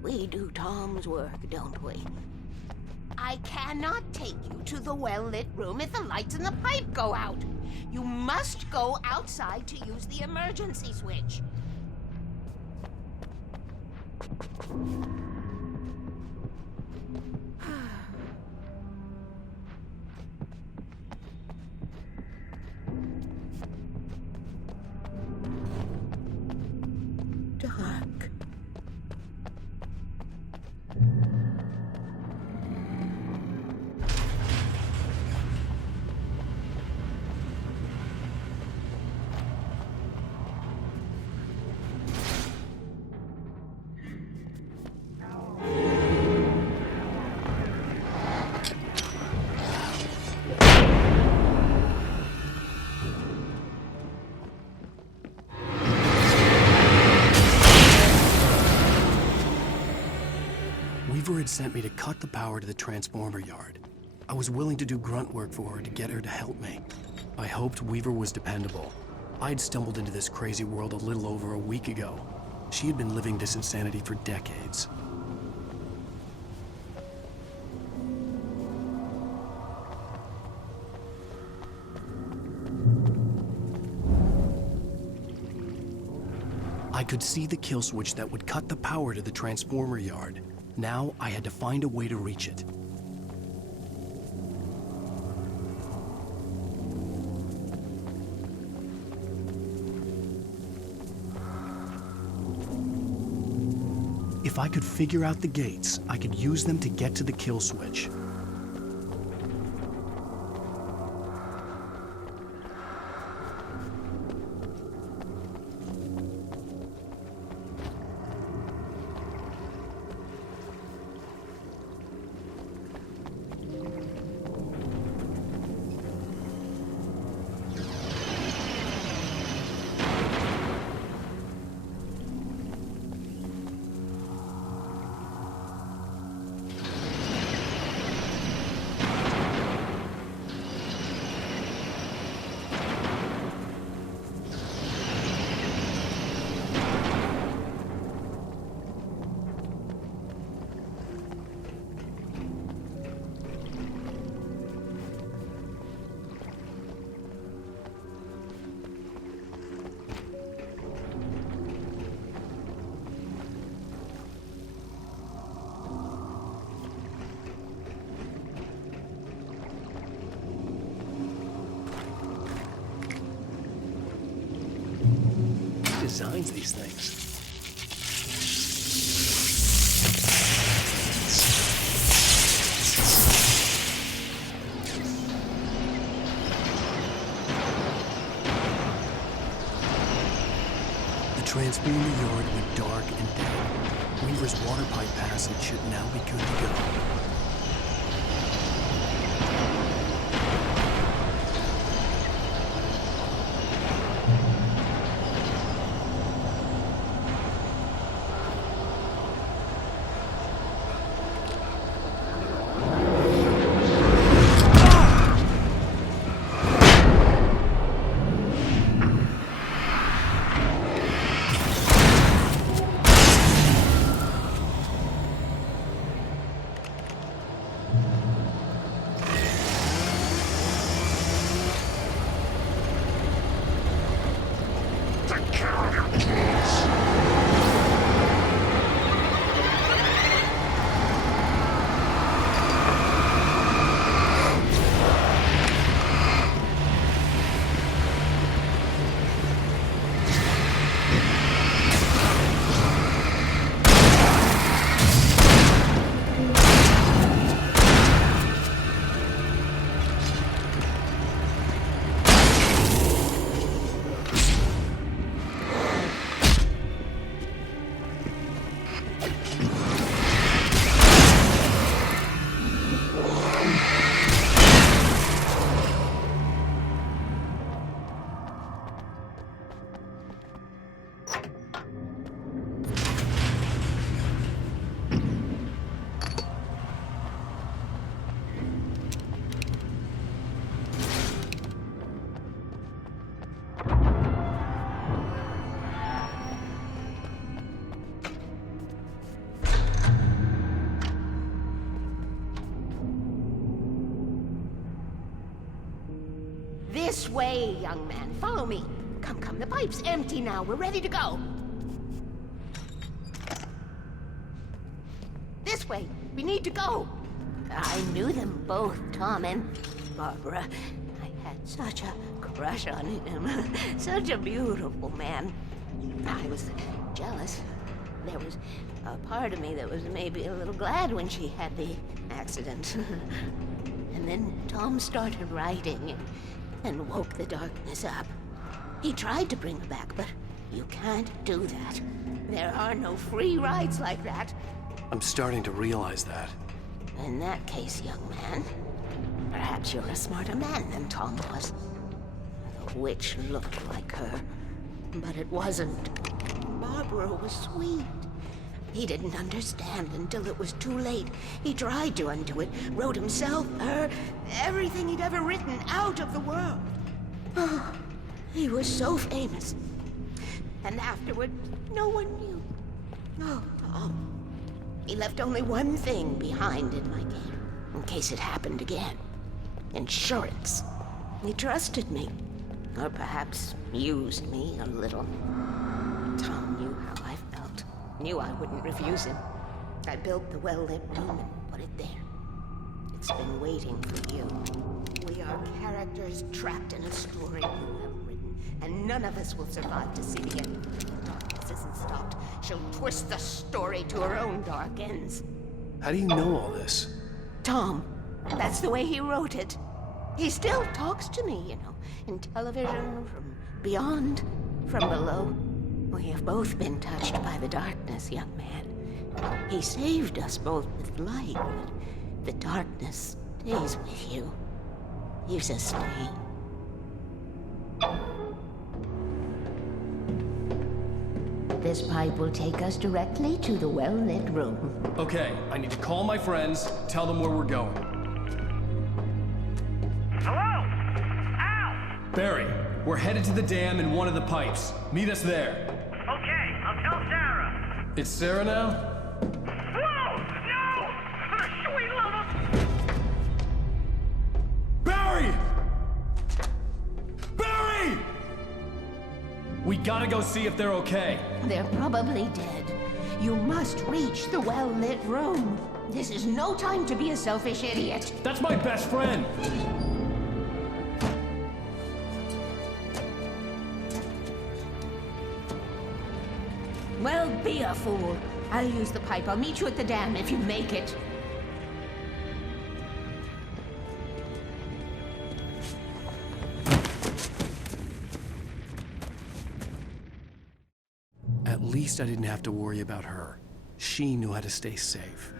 We do Tom's work, don't we? I cannot take you to the well-lit room if the lights in the pipe go out. You must go outside to use the emergency switch. Dark. Weaver had sent me to cut the power to the transformer yard. I was willing to do grunt work for her to get her to help me. I hoped Weaver was dependable. I'd stumbled into this crazy world a little over a week ago. She had been living this insanity for decades. I could see the kill switch that would cut the power to the transformer yard. Now I had to find a way to reach it. If I could figure out the gates, I could use them to get to the kill switch. designs these things? The transformer yard went dark and dead. Weaver's water pipe passage should now be good to go. This way, young man. Follow me. Come, come. The pipe's empty now. We're ready to go. This way. We need to go. I knew them both, Tom and Barbara. I had such a crush on him. Such a beautiful man. I was jealous. There was a part of me that was maybe a little glad when she had the accident. And then Tom started writing and woke the darkness up. He tried to bring her back, but you can't do that. There are no free rides like that. I'm starting to realize that. In that case, young man, perhaps you're a smarter man than Tom was. The witch looked like her, but it wasn't. Barbara was sweet. He didn't understand until it was too late. He tried to undo it, wrote himself, her, everything he'd ever written out of the world. Oh, he was so famous. And afterward, no one knew. Oh, Tom. He left only one thing behind in my game, in case it happened again. Insurance. He trusted me. Or perhaps used me a little. Tom knew how I felt. Knew I wouldn't refuse him. I built the well-lit room and put it there. It's been waiting for you. We are characters trapped in a story you have written, and none of us will survive to see the end. If the darkness isn't stopped, she'll twist the story to her own dark ends. How do you know all this? Tom, that's the way he wrote it. He still talks to me, you know, in television, from beyond, from below. We have both been touched by the darkness, young man. He saved us both with light, but the darkness stays with you. Leaves a stain. This pipe will take us directly to the well-lit room. Okay, I need to call my friends, tell them where we're going. Hello? Al! Barry, we're headed to the dam in one of the pipes. Meet us there. Okay, I'll tell Sarah. It's Sarah now? Whoa! No! For the sweet love of... Barry! Barry! We gotta go see if they're okay. They're probably dead. You must reach the well-lit room. This is no time to be a selfish idiot. That's my best friend. Well, be a fool. I'll use the pipe. I'll meet you at the dam if you make it. At least I didn't have to worry about her. She knew how to stay safe.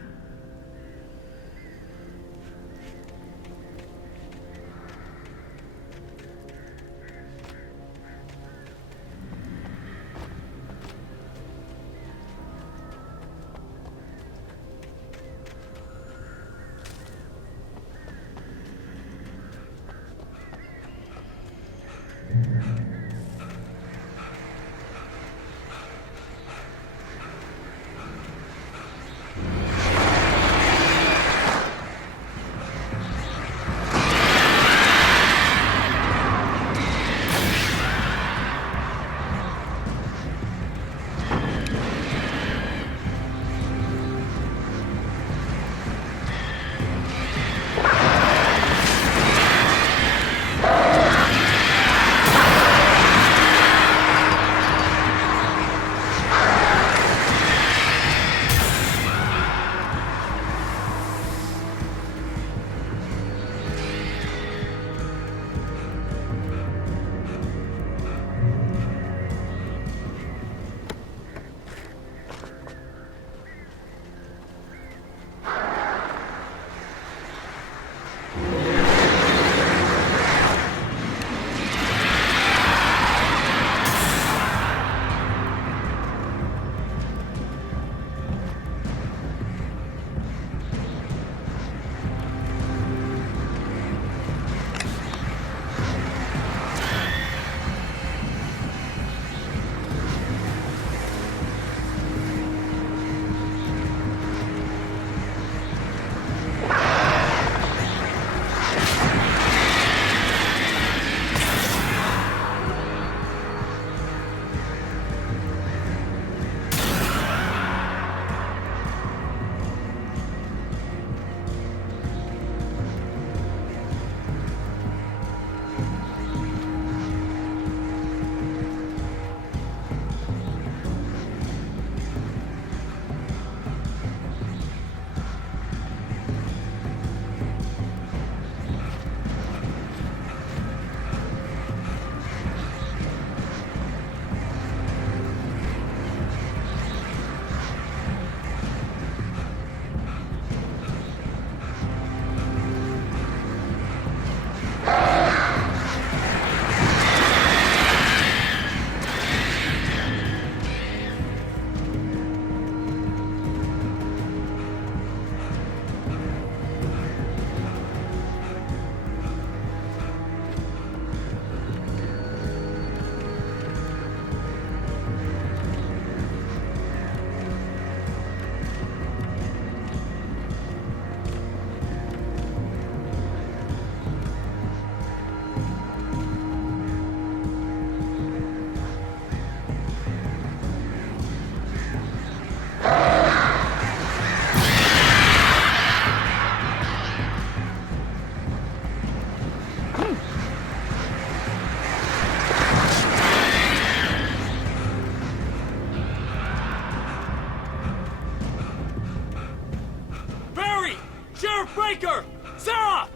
Breaker! Sarah!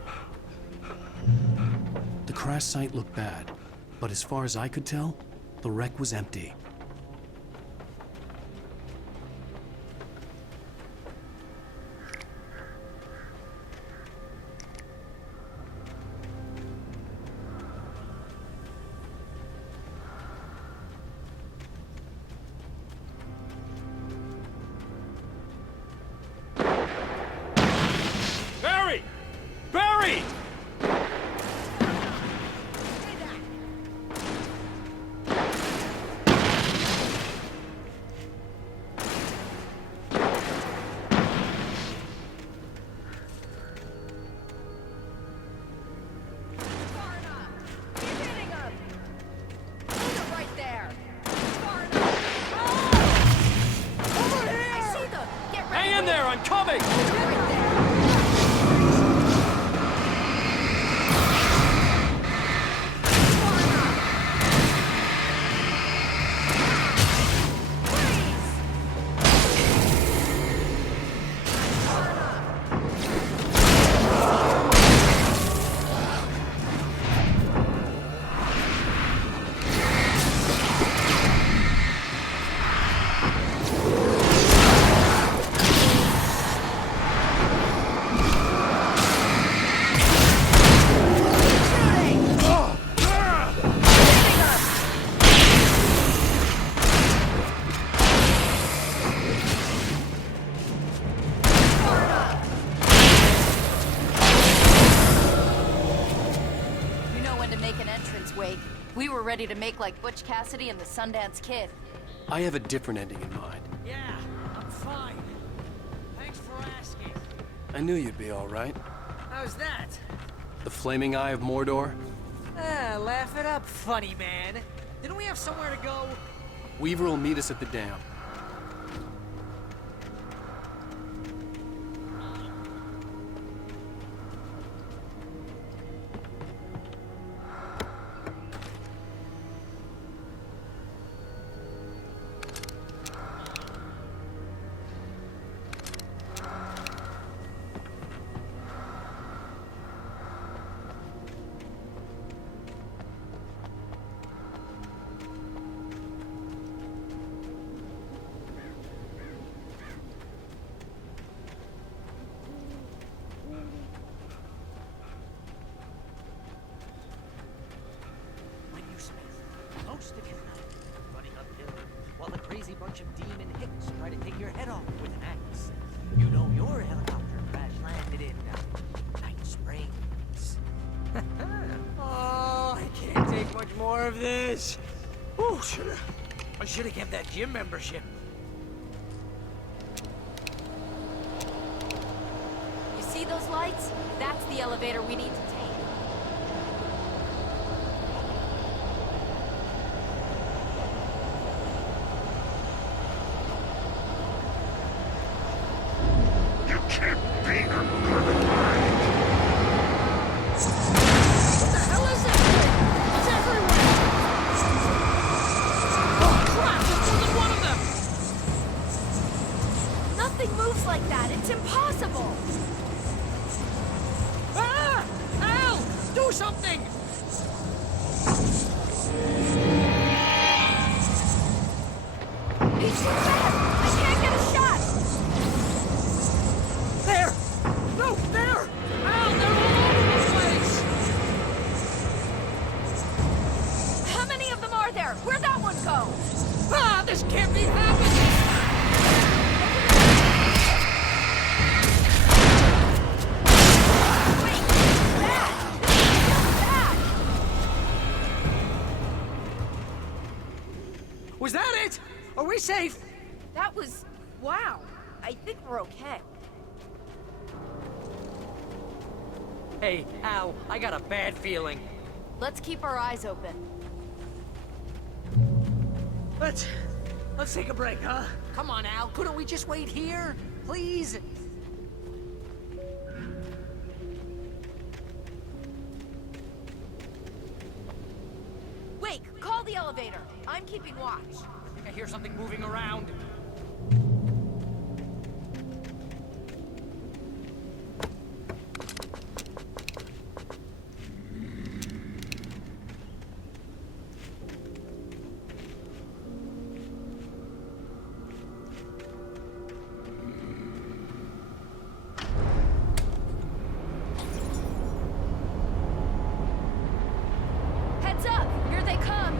The crash site looked bad, but as far as I could tell, the wreck was empty. Barry! Barry! Hang in there, I'm coming! you were ready to make like Butch Cassidy and the Sundance Kid. I have a different ending in mind. Yeah, I'm fine. Thanks for asking. I knew you'd be all right. How's that? The flaming eye of Mordor? Laugh it up, funny man. Didn't we have somewhere to go? Weaver will meet us at the dam. Most of your night running uphill while the crazy bunch of demon hicks try to take your head off with an axe. You know your helicopter crash landed in Night Springs. Oh, I can't take much more of this. Ooh, I should have kept that gym membership. You see those lights? That's the elevator we need to take. Like that, it's impossible! Ah! Al! Do something! He's too fast! I can't get a shot! There! No, there! Al, they're all over the place! How many of them are there? Where'd that one go? Ah, this can't be happening! Was that it? Are we safe? That was... wow. I think we're okay. Hey, Al, I got a bad feeling. Let's keep our eyes open. Let's take a break, huh? Come on, Al. Couldn't we just wait here? Please? Wake, call the elevator. I'm keeping watch. I hear something moving around. Heads up! Here they come!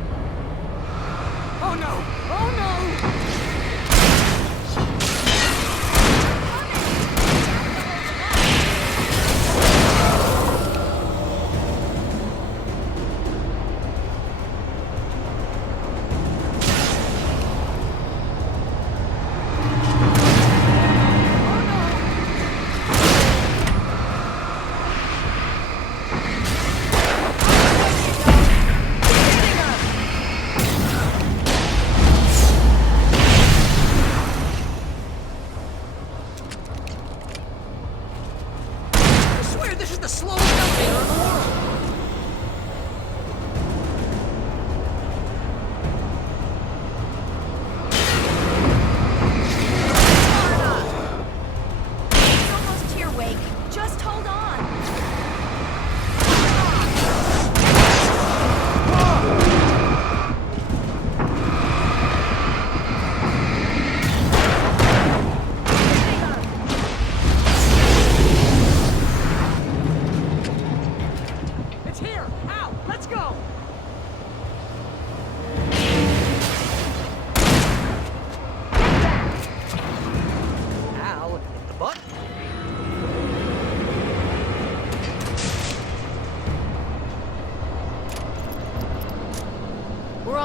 Oh no! Oh no!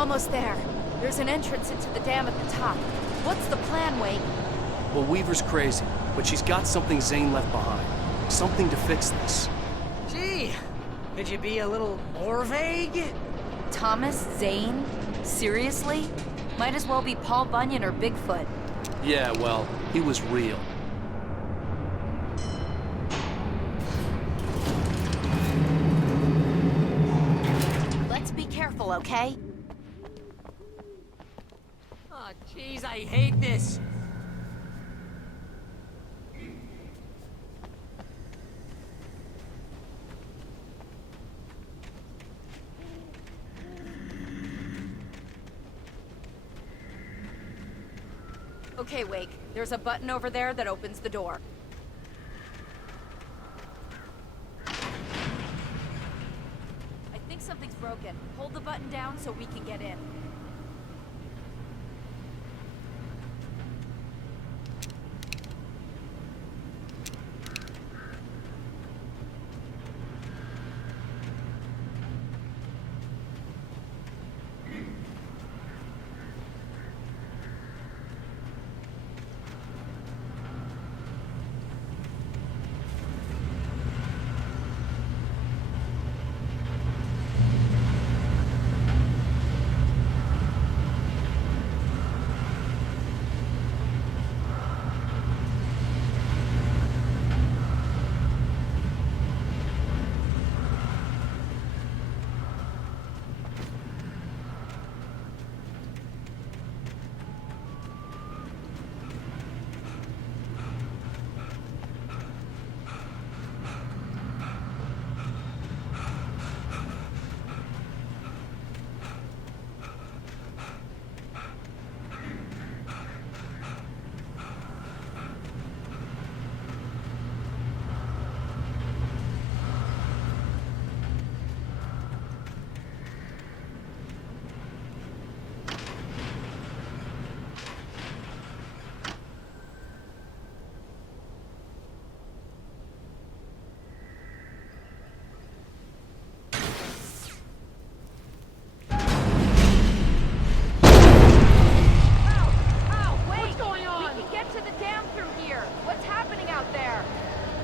almost there. There's an entrance into the dam at the top. What's the plan, Wake? Well, Weaver's crazy, but she's got something Zane left behind. Something to fix this. Gee, could you be a little more vague? Thomas Zane? Seriously? Might as well be Paul Bunyan or Bigfoot. Yeah, well, he was real. Let's be careful, okay? Oh, jeez, I hate this. Okay, Wake. There's a button over there that opens the door. I think something's broken. Hold the button down so we can get in.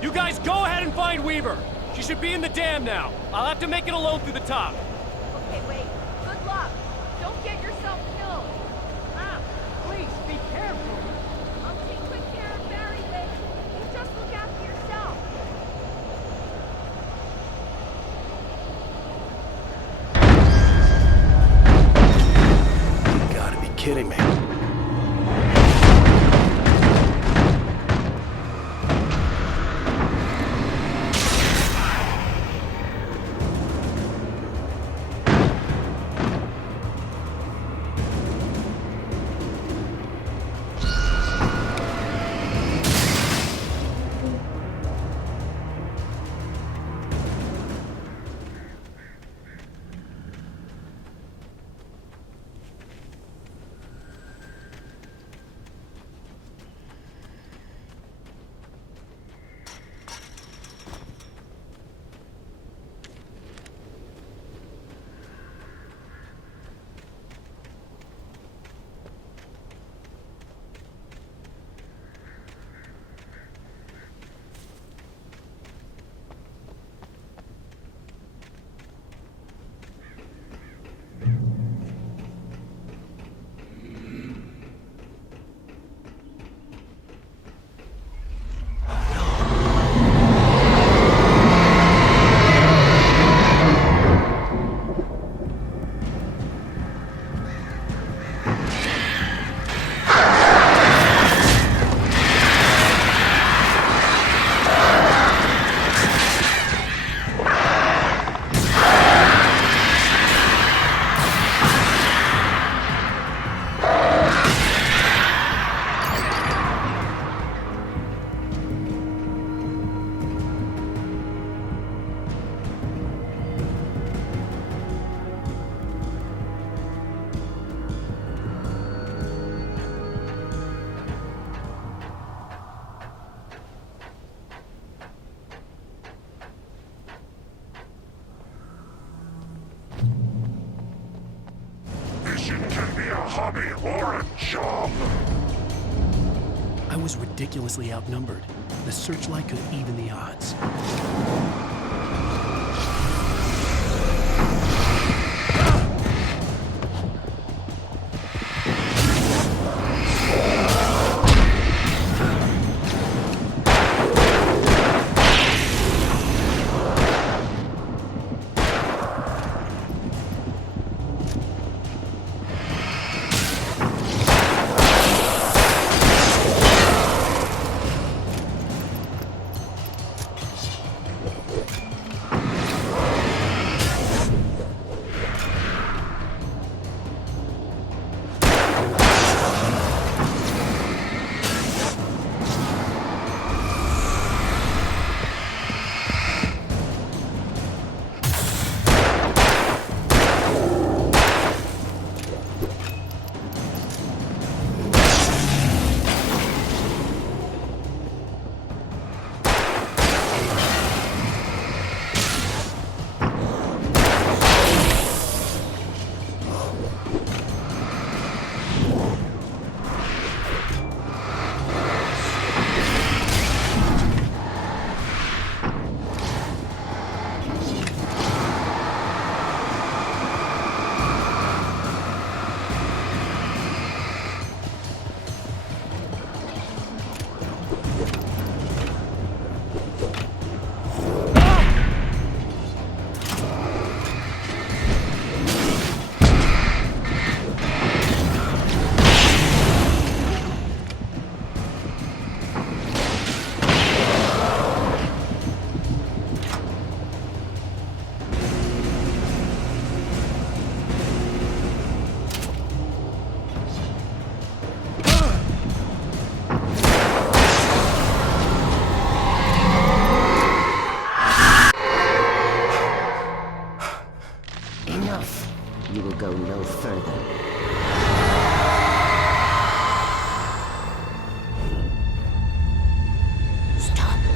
You guys go ahead and find Weaver. She should be in the dam now. I'll have to make it alone through the top. Okay, wait. Good luck. Don't get yourself killed. Ah, please, be careful. I'll take good care of Barry, Wake. You just look after yourself. You gotta be kidding me. Tommy or a job. I was ridiculously outnumbered. The searchlight could even the odds. You will go no further. Stop now.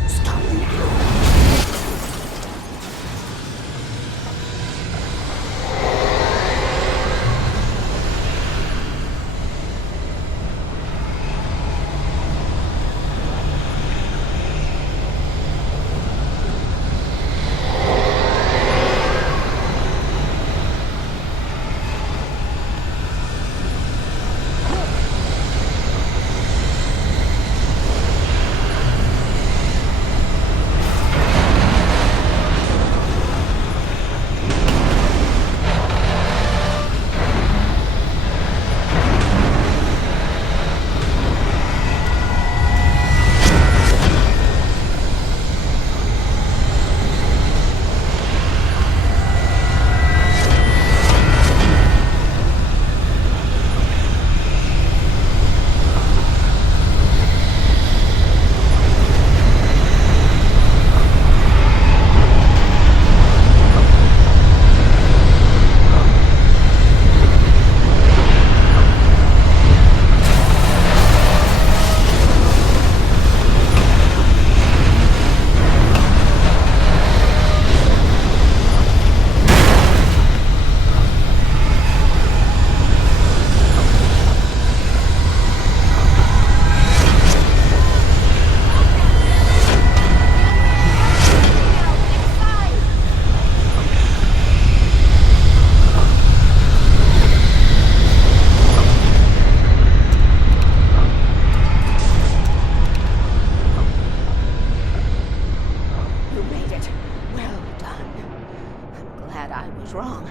Wrong.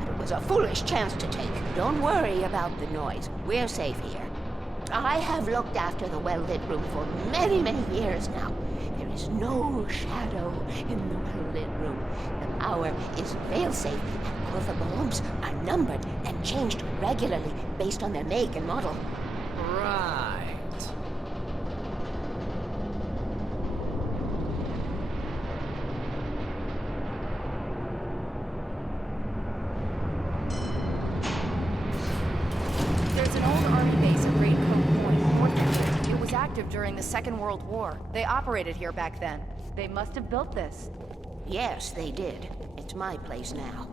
But it was a foolish chance to take. Don't worry about the noise. We're safe here. I have looked after the well-lit room for many, many years now. There is no shadow in the well-lit room. The power is fail-safe, and all the bulbs are numbered and changed regularly based on their make and model. Right. During the Second World War. They operated here back then. They must have built this. Yes, they did. It's my place now.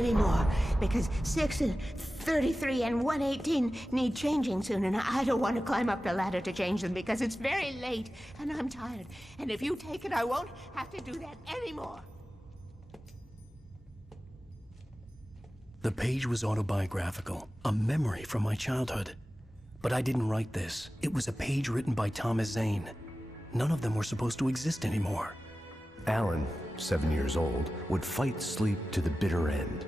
anymore, because 6 and 33 and 118 need changing soon, and I don't want to climb up the ladder to change them because it's very late, and I'm tired. And if you take it, I won't have to do that anymore. The page was autobiographical, a memory from my childhood. But I didn't write this. It was a page written by Thomas Zane. None of them were supposed to exist anymore. Alan, 7 years old, would fight sleep to the bitter end.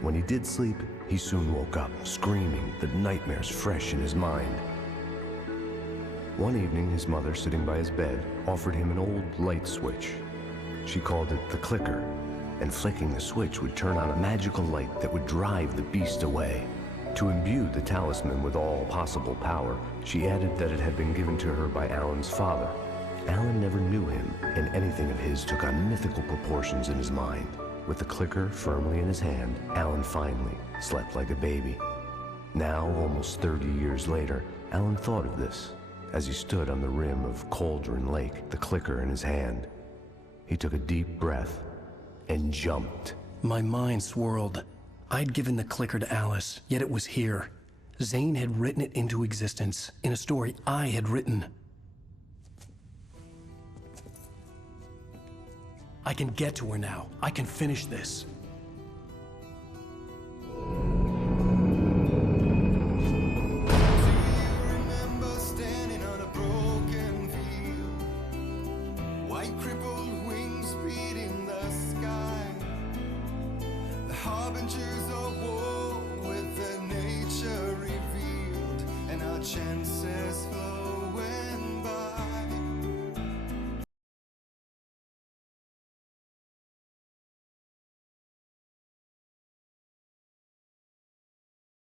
When he did sleep, he soon woke up, screaming, the nightmares fresh in his mind. One evening, his mother, sitting by his bed, offered him an old light switch. She called it the clicker, and flicking the switch would turn on a magical light that would drive the beast away. To imbue the talisman with all possible power, she added that it had been given to her by Alan's father. Alan never knew him, and anything of his took on mythical proportions in his mind. With the clicker firmly in his hand, Alan finally slept like a baby. Now, almost 30 years later, Alan thought of this as he stood on the rim of Cauldron Lake, the clicker in his hand. He took a deep breath and jumped. My mind swirled. I'd given the clicker to Alice, yet it was here. Zane had written it into existence in a story I had written. I can get to her now. I can finish this. Harbingers of war with the nature revealed, and our chances fly.